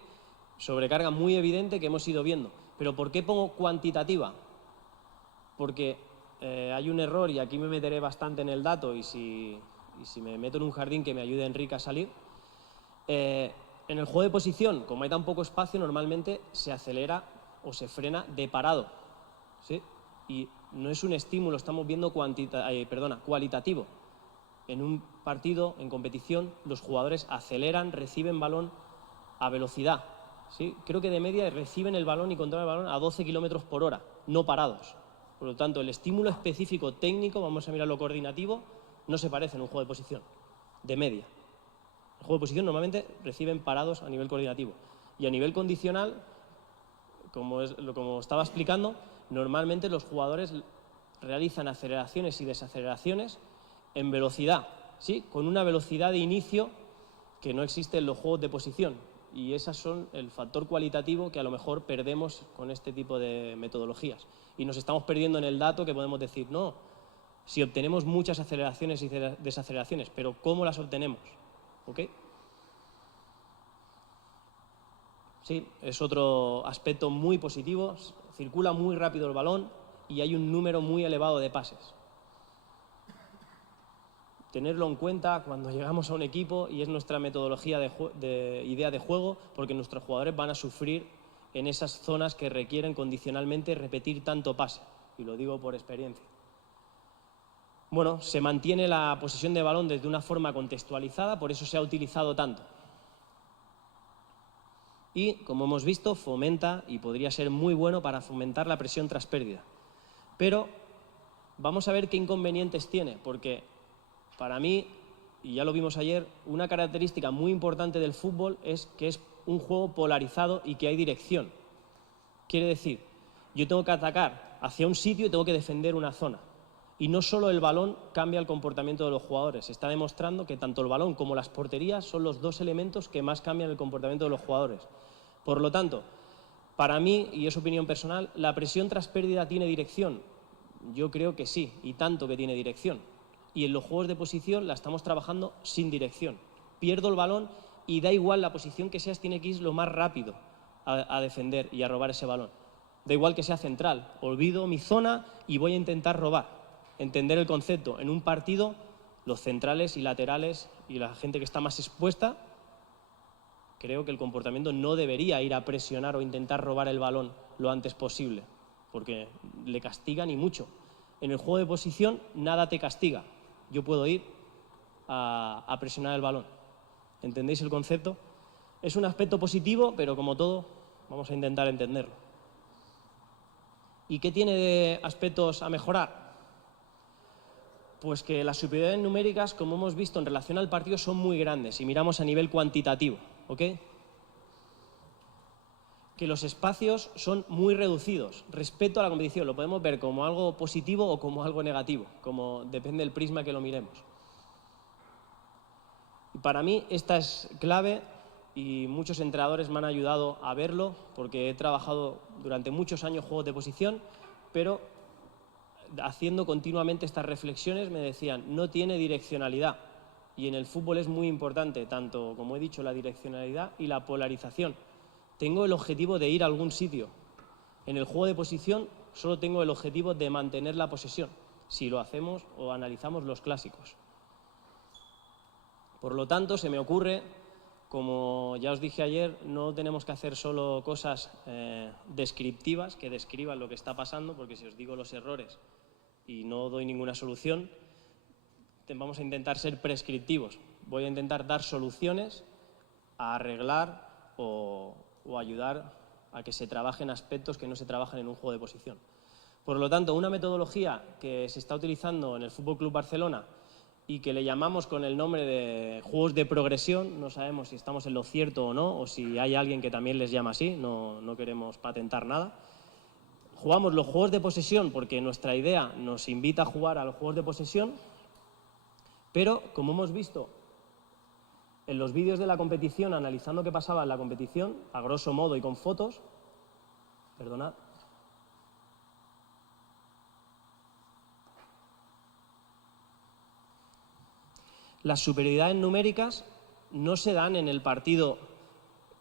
Sobrecarga muy evidente que hemos ido viendo. ¿Pero por qué pongo cuantitativa? Porque hay un error, y aquí me meteré bastante en el dato, y si me meto en un jardín que me ayude Enrique a salir. En el juego de posición, como hay tan poco espacio, normalmente se acelera o se frena de parado. ¿Sí? Y no es un estímulo, estamos viendo cualitativo. En un partido, en competición, los jugadores aceleran, reciben balón a velocidad. ¿Sí? Creo que de media reciben el balón y controlan el balón a 12 kilómetros por hora, no parados. Por lo tanto, el estímulo específico técnico, vamos a mirar lo coordinativo, no se parece en un juego de posición, de media. El juego de posición normalmente reciben parados a nivel coordinativo. Y a nivel condicional, como estaba explicando, normalmente los jugadores realizan aceleraciones y desaceleraciones en velocidad, ¿sí? Con una velocidad de inicio que no existe en los juegos de posición. Y esas son el factor cualitativo que a lo mejor perdemos con este tipo de metodologías. Y nos estamos perdiendo en el dato que podemos decir, no, si obtenemos muchas aceleraciones y desaceleraciones, pero ¿cómo las obtenemos? ¿Ok? Sí, es otro aspecto muy positivo. Circula muy rápido el balón y hay un número muy elevado de pases. Tenerlo en cuenta cuando llegamos a un equipo, y es nuestra metodología de idea de juego, porque nuestros jugadores van a sufrir en esas zonas que requieren condicionalmente repetir tanto pase, y lo digo por experiencia. Bueno, se mantiene la posesión de balón desde una forma contextualizada, por eso se ha utilizado tanto. Y, como hemos visto, fomenta, y podría ser muy bueno para fomentar la presión tras pérdida. Pero vamos a ver qué inconvenientes tiene, porque para mí, y ya lo vimos ayer, una característica muy importante del fútbol es que es un juego polarizado y que hay dirección. Quiere decir, yo tengo que atacar hacia un sitio y tengo que defender una zona. Y no solo el balón cambia el comportamiento de los jugadores. Se está demostrando que tanto el balón como las porterías son los dos elementos que más cambian el comportamiento de los jugadores. Por lo tanto, para mí, y es opinión personal, ¿la presión tras pérdida tiene dirección? Yo creo que sí, y tanto que tiene dirección. Y en los juegos de posición la estamos trabajando sin dirección. Pierdo el balón y da igual la posición que seas, tiene que ir lo más rápido a defender y a robar ese balón. Da igual que sea central, olvido mi zona y voy a intentar robar. Entender el concepto. En un partido, los centrales y laterales y la gente que está más expuesta, creo que el comportamiento no debería ir a presionar o intentar robar el balón lo antes posible, porque le castigan y mucho. En el juego de posición nada te castiga. Yo puedo ir a presionar el balón. ¿Entendéis el concepto? Es un aspecto positivo, pero como todo, vamos a intentar entenderlo. ¿Y qué tiene de aspectos a mejorar? Pues que las superioridades numéricas, como hemos visto en relación al partido, son muy grandes si miramos a nivel cuantitativo, ¿ok? Que los espacios son muy reducidos respecto a la competición. Lo podemos ver como algo positivo o como algo negativo, como depende del prisma que lo miremos. Y para mí esta es clave y muchos entrenadores me han ayudado a verlo porque he trabajado durante muchos años juegos de posición, pero haciendo continuamente estas reflexiones me decían, no tiene direccionalidad. Y en el fútbol es muy importante, tanto, como he dicho, la direccionalidad y la polarización. Tengo el objetivo de ir a algún sitio. En el juego de posición solo tengo el objetivo de mantener la posesión, si lo hacemos o analizamos los clásicos. Por lo tanto, se me ocurre, como ya os dije ayer, no tenemos que hacer solo cosas descriptivas, que describan lo que está pasando, porque si os digo los errores y no doy ninguna solución, vamos a intentar ser prescriptivos. Voy a intentar dar soluciones a arreglar o ayudar a que se trabajen aspectos que no se trabajan en un juego de posición. Por lo tanto, una metodología que se está utilizando en el Fútbol Club Barcelona y que le llamamos con el nombre de juegos de progresión, no sabemos si estamos en lo cierto o no, o si hay alguien que también les llama así, no queremos patentar nada. Jugamos los juegos de posesión porque nuestra idea nos invita a jugar a los juegos de posesión, pero como hemos visto en los vídeos de la competición, analizando qué pasaba en la competición, a grosso modo y con fotos, perdonad, las superioridades numéricas no se dan en el partido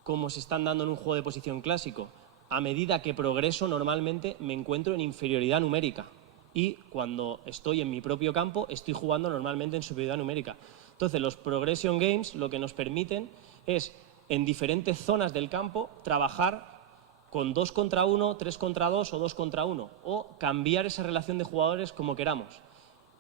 como se están dando en un juego de posición clásico. A medida que progreso, normalmente me encuentro en inferioridad numérica. Y cuando estoy en mi propio campo, estoy jugando normalmente en superioridad numérica. Entonces, los Progression Games lo que nos permiten es, en diferentes zonas del campo, trabajar con 2 contra 1, 3 contra 2 o 2 contra 1, o cambiar esa relación de jugadores como queramos.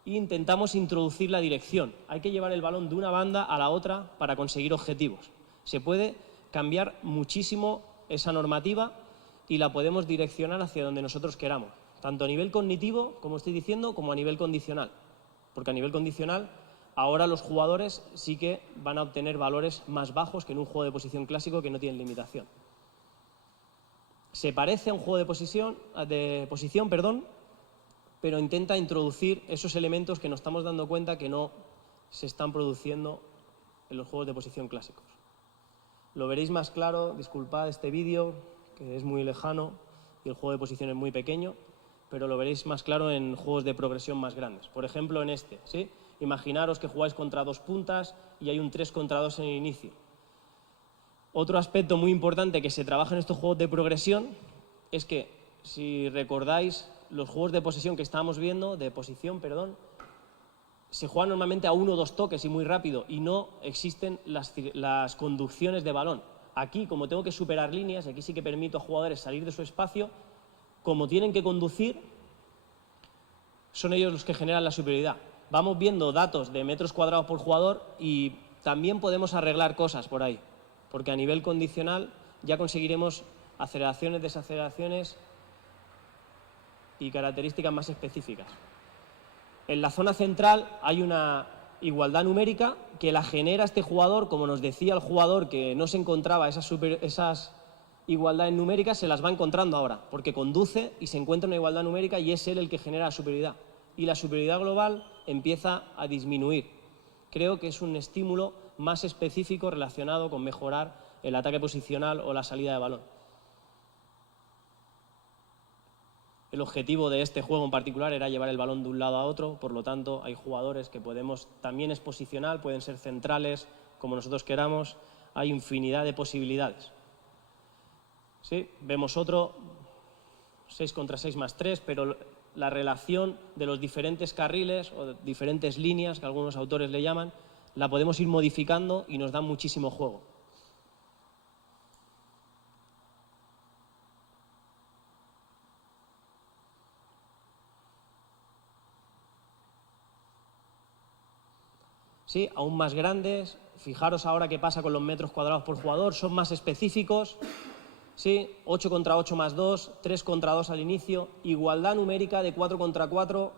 E intentamos introducir la dirección. Hay que llevar el balón de una banda a la otra para conseguir objetivos. Se puede cambiar muchísimo esa normativa y la podemos direccionar hacia donde nosotros queramos, tanto a nivel cognitivo, como estoy diciendo, como a nivel condicional. Porque a nivel condicional, ahora los jugadores sí que van a obtener valores más bajos que en un juego de posición clásico que no tiene limitación. Se parece a un juego de posición, pero intenta introducir esos elementos que nos estamos dando cuenta que no se están produciendo en los juegos de posición clásicos. Lo veréis más claro, disculpad este vídeo, que es muy lejano y el juego de posición es muy pequeño, pero lo veréis más claro en juegos de progresión más grandes. Por ejemplo, en este, ¿sí? Imaginaros que jugáis contra 2 puntas y hay un 3 contra 2 en el inicio. Otro aspecto muy importante que se trabaja en estos juegos de progresión es que, si recordáis, los juegos de posesión que estábamos viendo, se juegan normalmente a 1 o 2 toques y muy rápido y no existen las conducciones de balón. Aquí, como tengo que superar líneas, aquí sí que permito a jugadores salir de su espacio, como tienen que conducir, son ellos los que generan la superioridad. Vamos viendo datos de metros cuadrados por jugador y también podemos arreglar cosas por ahí, porque a nivel condicional ya conseguiremos aceleraciones, desaceleraciones y características más específicas. En la zona central hay una igualdad numérica que la genera este jugador, como nos decía el jugador que no se encontraba esas igualdades numéricas, se las va encontrando ahora, porque conduce y se encuentra una igualdad numérica y es él el que genera la superioridad. Y la superioridad global empieza a disminuir. Creo que es un estímulo más específico relacionado con mejorar el ataque posicional o la salida de balón. El objetivo de este juego en particular era llevar el balón de un lado a otro, por lo tanto hay jugadores que también es posicional, pueden ser centrales, como nosotros queramos, hay infinidad de posibilidades. ¿Sí? Vemos otro, 6 contra 6 más 3, pero la relación de los diferentes carriles o de diferentes líneas, que algunos autores le llaman, la podemos ir modificando y nos da muchísimo juego. ¿Sí? Aún más grandes, fijaros ahora qué pasa con los metros cuadrados por jugador, son más específicos, ¿sí? 8 contra 8 más 2, 3 contra 2 al inicio, igualdad numérica de 4 contra 4,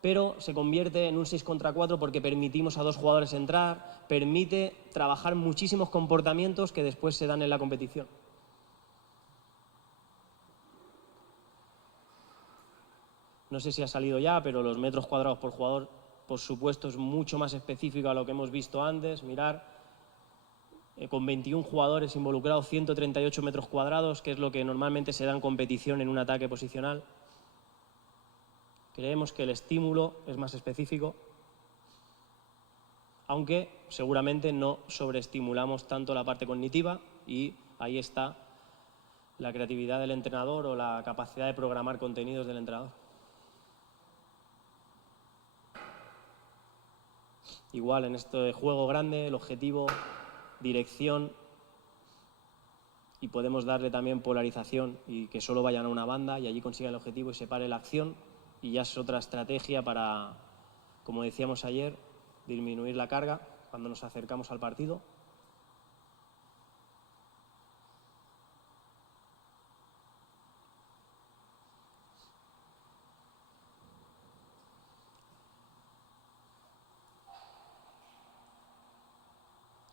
pero se convierte en un 6 contra 4 porque permitimos a 2 jugadores entrar, permite trabajar muchísimos comportamientos que después se dan en la competición. No sé si ha salido ya, pero los metros cuadrados por jugador, por supuesto, es mucho más específico a lo que hemos visto antes. Mirar, con 21 jugadores involucrados, 138 metros cuadrados, que es lo que normalmente se da en competición en un ataque posicional. Creemos que el estímulo es más específico, aunque seguramente no sobreestimulamos tanto la parte cognitiva, y ahí está la creatividad del entrenador o la capacidad de programar contenidos del entrenador. Igual en este juego grande, el objetivo, dirección, y podemos darle también polarización y que solo vayan a una banda y allí consigan el objetivo y se pare la acción, y ya es otra estrategia para, como decíamos ayer, disminuir la carga cuando nos acercamos al partido.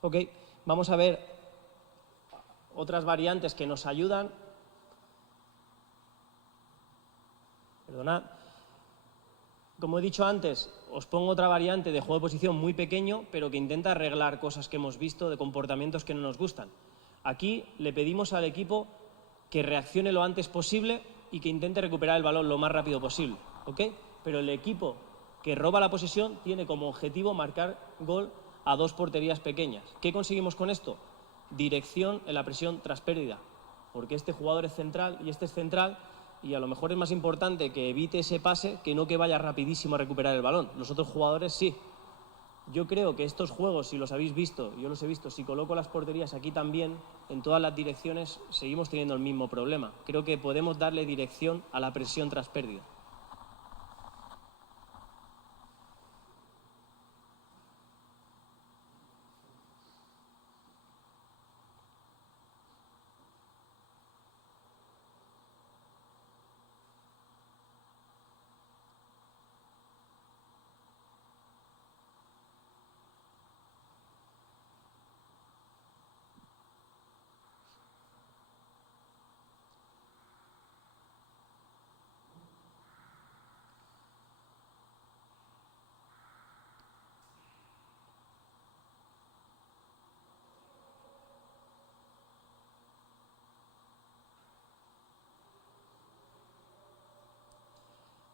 Ok, vamos a ver otras variantes que nos ayudan. Perdonad. Como he dicho antes, os pongo otra variante de juego de posición muy pequeño, pero que intenta arreglar cosas que hemos visto de comportamientos que no nos gustan. Aquí le pedimos al equipo que reaccione lo antes posible y que intente recuperar el balón lo más rápido posible, ¿ok? Pero el equipo que roba la posesión tiene como objetivo marcar gol a 2 porterías pequeñas. ¿Qué conseguimos con esto? Dirección en la presión tras pérdida, porque este jugador es central y este es central, y a lo mejor es más importante que evite ese pase que no que vaya rapidísimo a recuperar el balón. Los otros jugadores sí. Yo creo que estos juegos, si los habéis visto, yo los he visto, si coloco las porterías aquí también, en todas las direcciones seguimos teniendo el mismo problema. Creo que podemos darle dirección a la presión tras pérdida.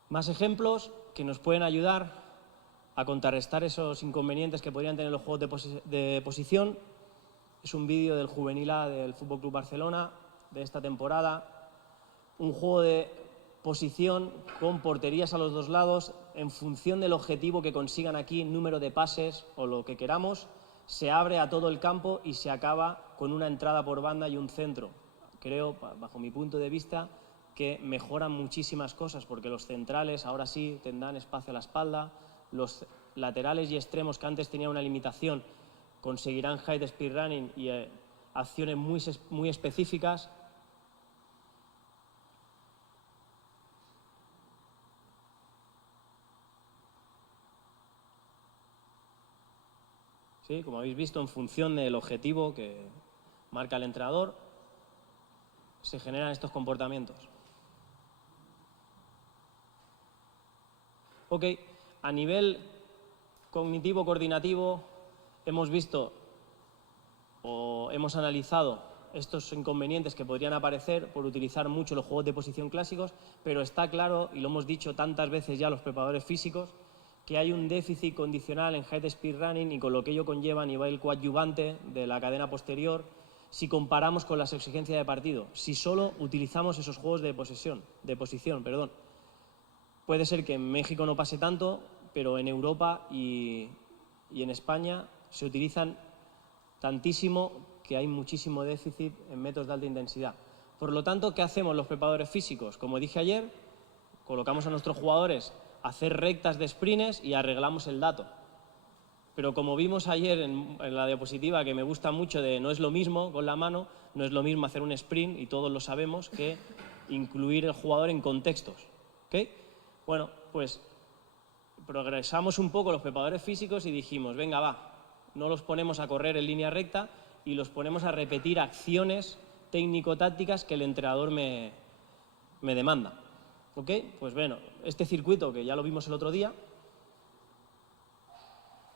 Más ejemplos que nos pueden ayudar a contrarrestar esos inconvenientes que podrían tener los juegos de posición. Es un vídeo del Juvenil A del FC Barcelona de esta temporada. Un juego de posición con porterías a los dos lados en función del objetivo que consigan aquí, número de pases o lo que queramos. Se abre a todo el campo y se acaba con una entrada por banda y un centro. Creo, bajo mi punto de vista, que mejoran muchísimas cosas, porque los centrales ahora sí tendrán espacio a la espalda, los laterales y extremos que antes tenían una limitación conseguirán high speed running y acciones muy específicas. ¿Sí? Como habéis visto, en función del objetivo que marca el entrenador, se generan estos comportamientos. Ok, a nivel cognitivo-coordinativo hemos visto o hemos analizado estos inconvenientes que podrían aparecer por utilizar mucho los juegos de posición clásicos, pero está claro, y lo hemos dicho tantas veces ya los preparadores físicos, que hay un déficit condicional en high speed running y con lo que ello conlleva a nivel coadyuvante de la cadena posterior si comparamos con las exigencias de partido, si solo utilizamos esos juegos de posición. Puede ser que en México no pase tanto, pero en Europa y en España se utilizan tantísimo que hay muchísimo déficit en métodos de alta intensidad. Por lo tanto, ¿qué hacemos los preparadores físicos? Como dije ayer, colocamos a nuestros jugadores a hacer rectas de sprints y arreglamos el dato. Pero como vimos ayer en la diapositiva, que me gusta mucho, de no es lo mismo con la mano, no es lo mismo hacer un sprint, y todos lo sabemos, que incluir el jugador en contextos. ¿Okay? Bueno, pues progresamos un poco los preparadores físicos y dijimos, venga, va, no los ponemos a correr en línea recta y los ponemos a repetir acciones técnico-tácticas que el entrenador me demanda. ¿Ok? Pues bueno, este circuito, que ya lo vimos el otro día,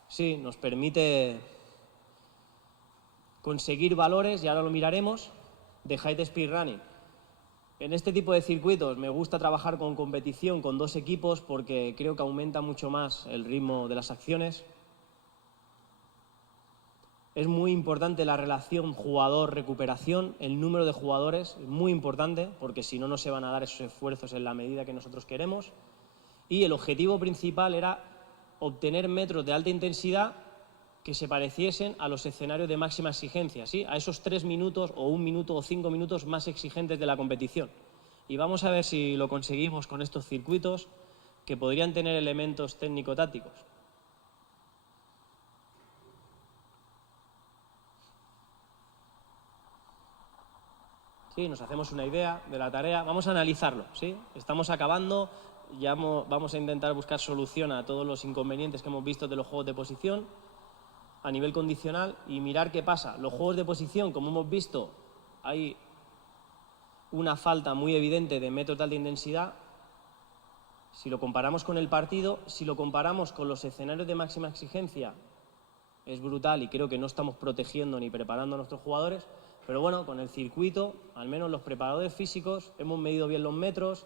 sí, nos permite conseguir valores, y ahora lo miraremos, de height speed running. En este tipo de circuitos me gusta trabajar con competición, con 2 equipos, porque creo que aumenta mucho más el ritmo de las acciones. Es muy importante la relación jugador-recuperación, el número de jugadores, es muy importante, porque si no, no se van a dar esos esfuerzos en la medida que nosotros queremos. Y el objetivo principal era obtener metros de alta intensidad que se pareciesen a los escenarios de máxima exigencia, ¿sí? A esos 3 minutos o 1 minuto o 5 minutos más exigentes de la competición. Y vamos a ver si lo conseguimos con estos circuitos que podrían tener elementos técnico-tácticos. Sí, nos hacemos una idea de la tarea. Vamos a analizarlo, ¿sí? Estamos acabando, ya vamos a intentar buscar solución a todos los inconvenientes que hemos visto de los juegos de posición a nivel condicional y mirar qué pasa. Los juegos de posición, como hemos visto, hay una falta muy evidente de metros de alta intensidad. Si lo comparamos con el partido, si lo comparamos con los escenarios de máxima exigencia, es brutal y creo que no estamos protegiendo ni preparando a nuestros jugadores. Pero bueno, con el circuito, al menos los preparadores físicos, hemos medido bien los metros,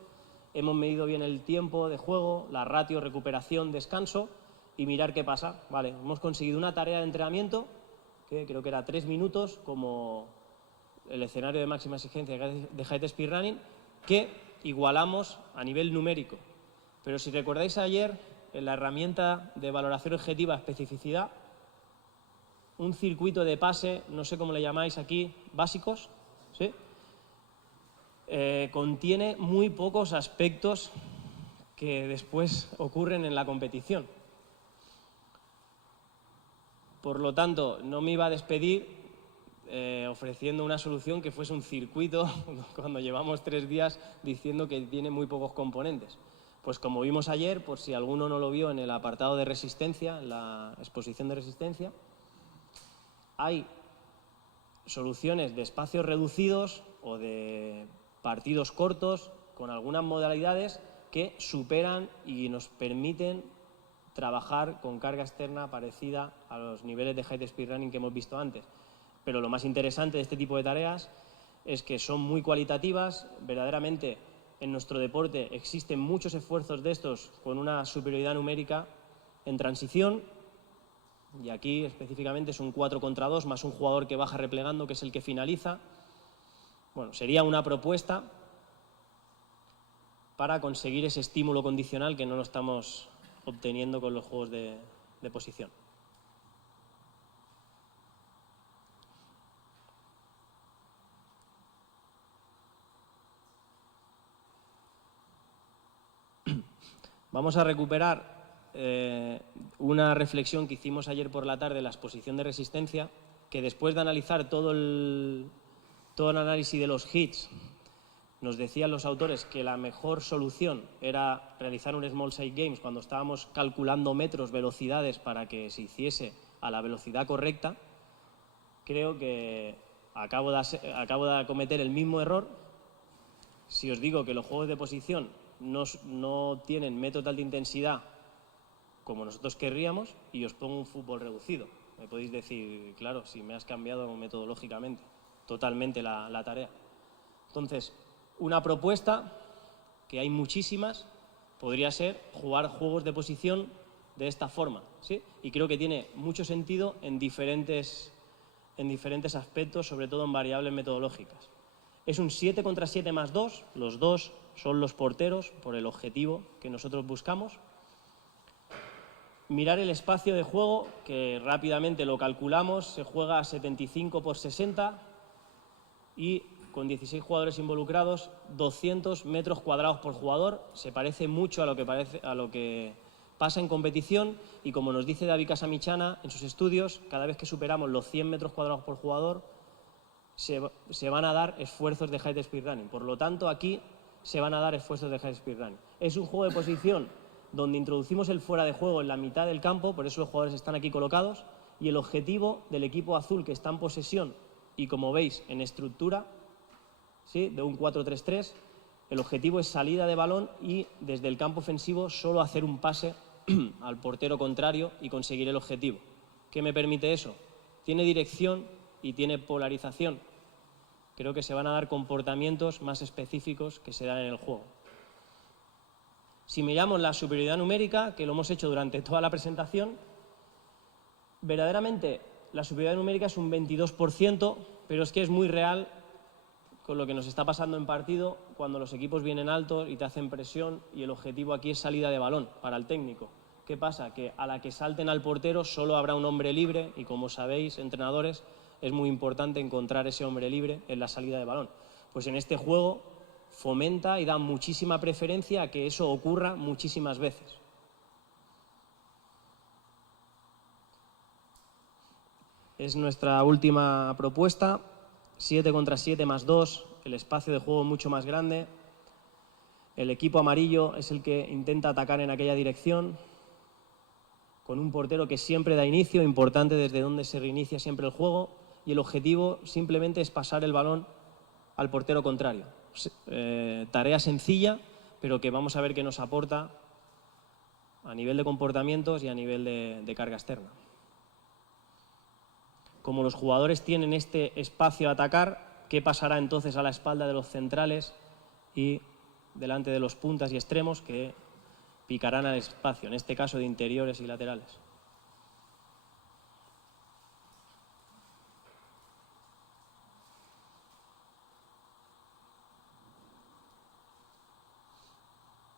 hemos medido bien el tiempo de juego, la ratio, recuperación, descanso, y mirar qué pasa. Vale, hemos conseguido una tarea de entrenamiento, que creo que era 3 minutos, como el escenario de máxima exigencia de height speed running, que igualamos a nivel numérico. Pero si recordáis ayer, en la herramienta de valoración objetiva especificidad, un circuito de pase, no sé cómo le llamáis aquí, básicos, ¿sí? Contiene muy pocos aspectos que después ocurren en la competición. Por lo tanto, no me iba a despedir ofreciendo una solución que fuese un circuito cuando llevamos 3 días diciendo que tiene muy pocos componentes. Pues como vimos ayer, por si alguno no lo vio en el apartado de resistencia, en la exposición de resistencia, hay soluciones de espacios reducidos o de partidos cortos con algunas modalidades que superan y nos permiten trabajar con carga externa parecida a los niveles de height speed running que hemos visto antes. Pero lo más interesante de este tipo de tareas es que son muy cualitativas, verdaderamente en nuestro deporte existen muchos esfuerzos de estos con una superioridad numérica en transición. Y aquí específicamente es un 4 contra 2 más un jugador que baja replegando, que es el que finaliza. Bueno, sería una propuesta para conseguir ese estímulo condicional que no lo estamos obteniendo con los juegos de posición. Vamos a recuperar una reflexión que hicimos ayer por la tarde en la exposición de resistencia, que después de analizar todo el análisis de los hits, nos decían los autores que la mejor solución era realizar un small side games cuando estábamos calculando metros, velocidades para que se hiciese a la velocidad correcta. Creo que acabo de cometer el mismo error si os digo que los juegos de posición no tienen metros de alta intensidad como nosotros querríamos y os pongo un fútbol reducido. Me podéis decir, claro, si me has cambiado metodológicamente totalmente la tarea. Entonces, una propuesta, que hay muchísimas, podría ser jugar juegos de posición de esta forma, ¿sí? Y creo que tiene mucho sentido en diferentes aspectos, sobre todo en variables metodológicas. Es un 7 contra 7 más 2, los 2 son los porteros por el objetivo que nosotros buscamos. Mirar el espacio de juego, que rápidamente lo calculamos, se juega a 75 por 60 y con 16 jugadores involucrados, 200 metros cuadrados por jugador. Se parece mucho a lo que pasa en competición y como nos dice David Casamichana en sus estudios, cada vez que superamos los 100 metros cuadrados por jugador se van a dar esfuerzos de height speed running. Por lo tanto, aquí se van a dar esfuerzos de height speed running. ¿Es un juego de posición? donde introducimos el fuera de juego en la mitad del campo, por eso los jugadores están aquí colocados, y el objetivo del equipo azul que está en posesión y, como veis, en estructura, ¿sí?, de un 4-3-3, el objetivo es salida de balón y desde el campo ofensivo solo hacer un pase al portero contrario y conseguir el objetivo. ¿Qué me permite eso? Tiene dirección y tiene polarización. Creo que se van a dar comportamientos más específicos que se dan en el juego. Si miramos la superioridad numérica, que lo hemos hecho durante toda la presentación, verdaderamente la superioridad numérica es un 22%, pero es que es muy real con lo que nos está pasando en partido cuando los equipos vienen altos y te hacen presión y el objetivo aquí es salida de balón para el técnico. ¿Qué pasa? Que a la que salten al portero solo habrá un hombre libre y, como sabéis, entrenadores, es muy importante encontrar ese hombre libre en la salida de balón. Pues en este juego fomenta y da muchísima preferencia a que eso ocurra muchísimas veces. Es nuestra última propuesta, 7 contra 7 más 2, el espacio de juego mucho más grande. El equipo amarillo es el que intenta atacar en aquella dirección, con un portero que siempre da inicio, importante desde donde se reinicia siempre el juego, y el objetivo simplemente es pasar el balón al portero contrario. Tarea sencilla, pero que vamos a ver qué nos aporta a nivel de comportamientos y a nivel de carga externa. Como los jugadores tienen este espacio a atacar, ¿qué pasará entonces a la espalda de los centrales y delante de los puntas y extremos que picarán al espacio, en este caso de interiores y laterales?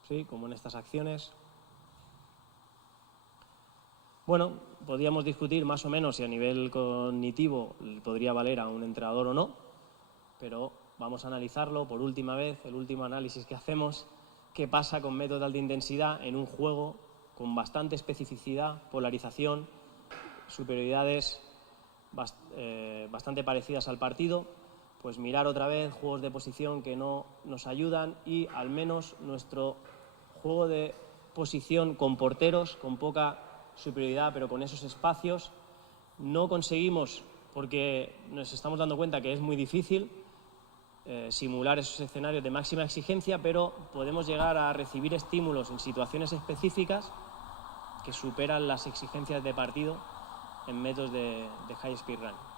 Sí, como en estas acciones. Bueno, podríamos discutir más o menos si a nivel cognitivo podría valer a un entrenador o no, pero vamos a analizarlo por última vez, el último análisis que hacemos, qué pasa con métodos de alta intensidad en un juego con bastante especificidad, polarización, superioridades bastante parecidas al partido. Pues mirar otra vez juegos de posición que no nos ayudan y al menos nuestro juego de posición con porteros, con poca superioridad, pero con esos espacios, no conseguimos, porque nos estamos dando cuenta que es muy difícil simular esos escenarios de máxima exigencia, pero podemos llegar a recibir estímulos en situaciones específicas que superan las exigencias de partido en métodos de high speed run.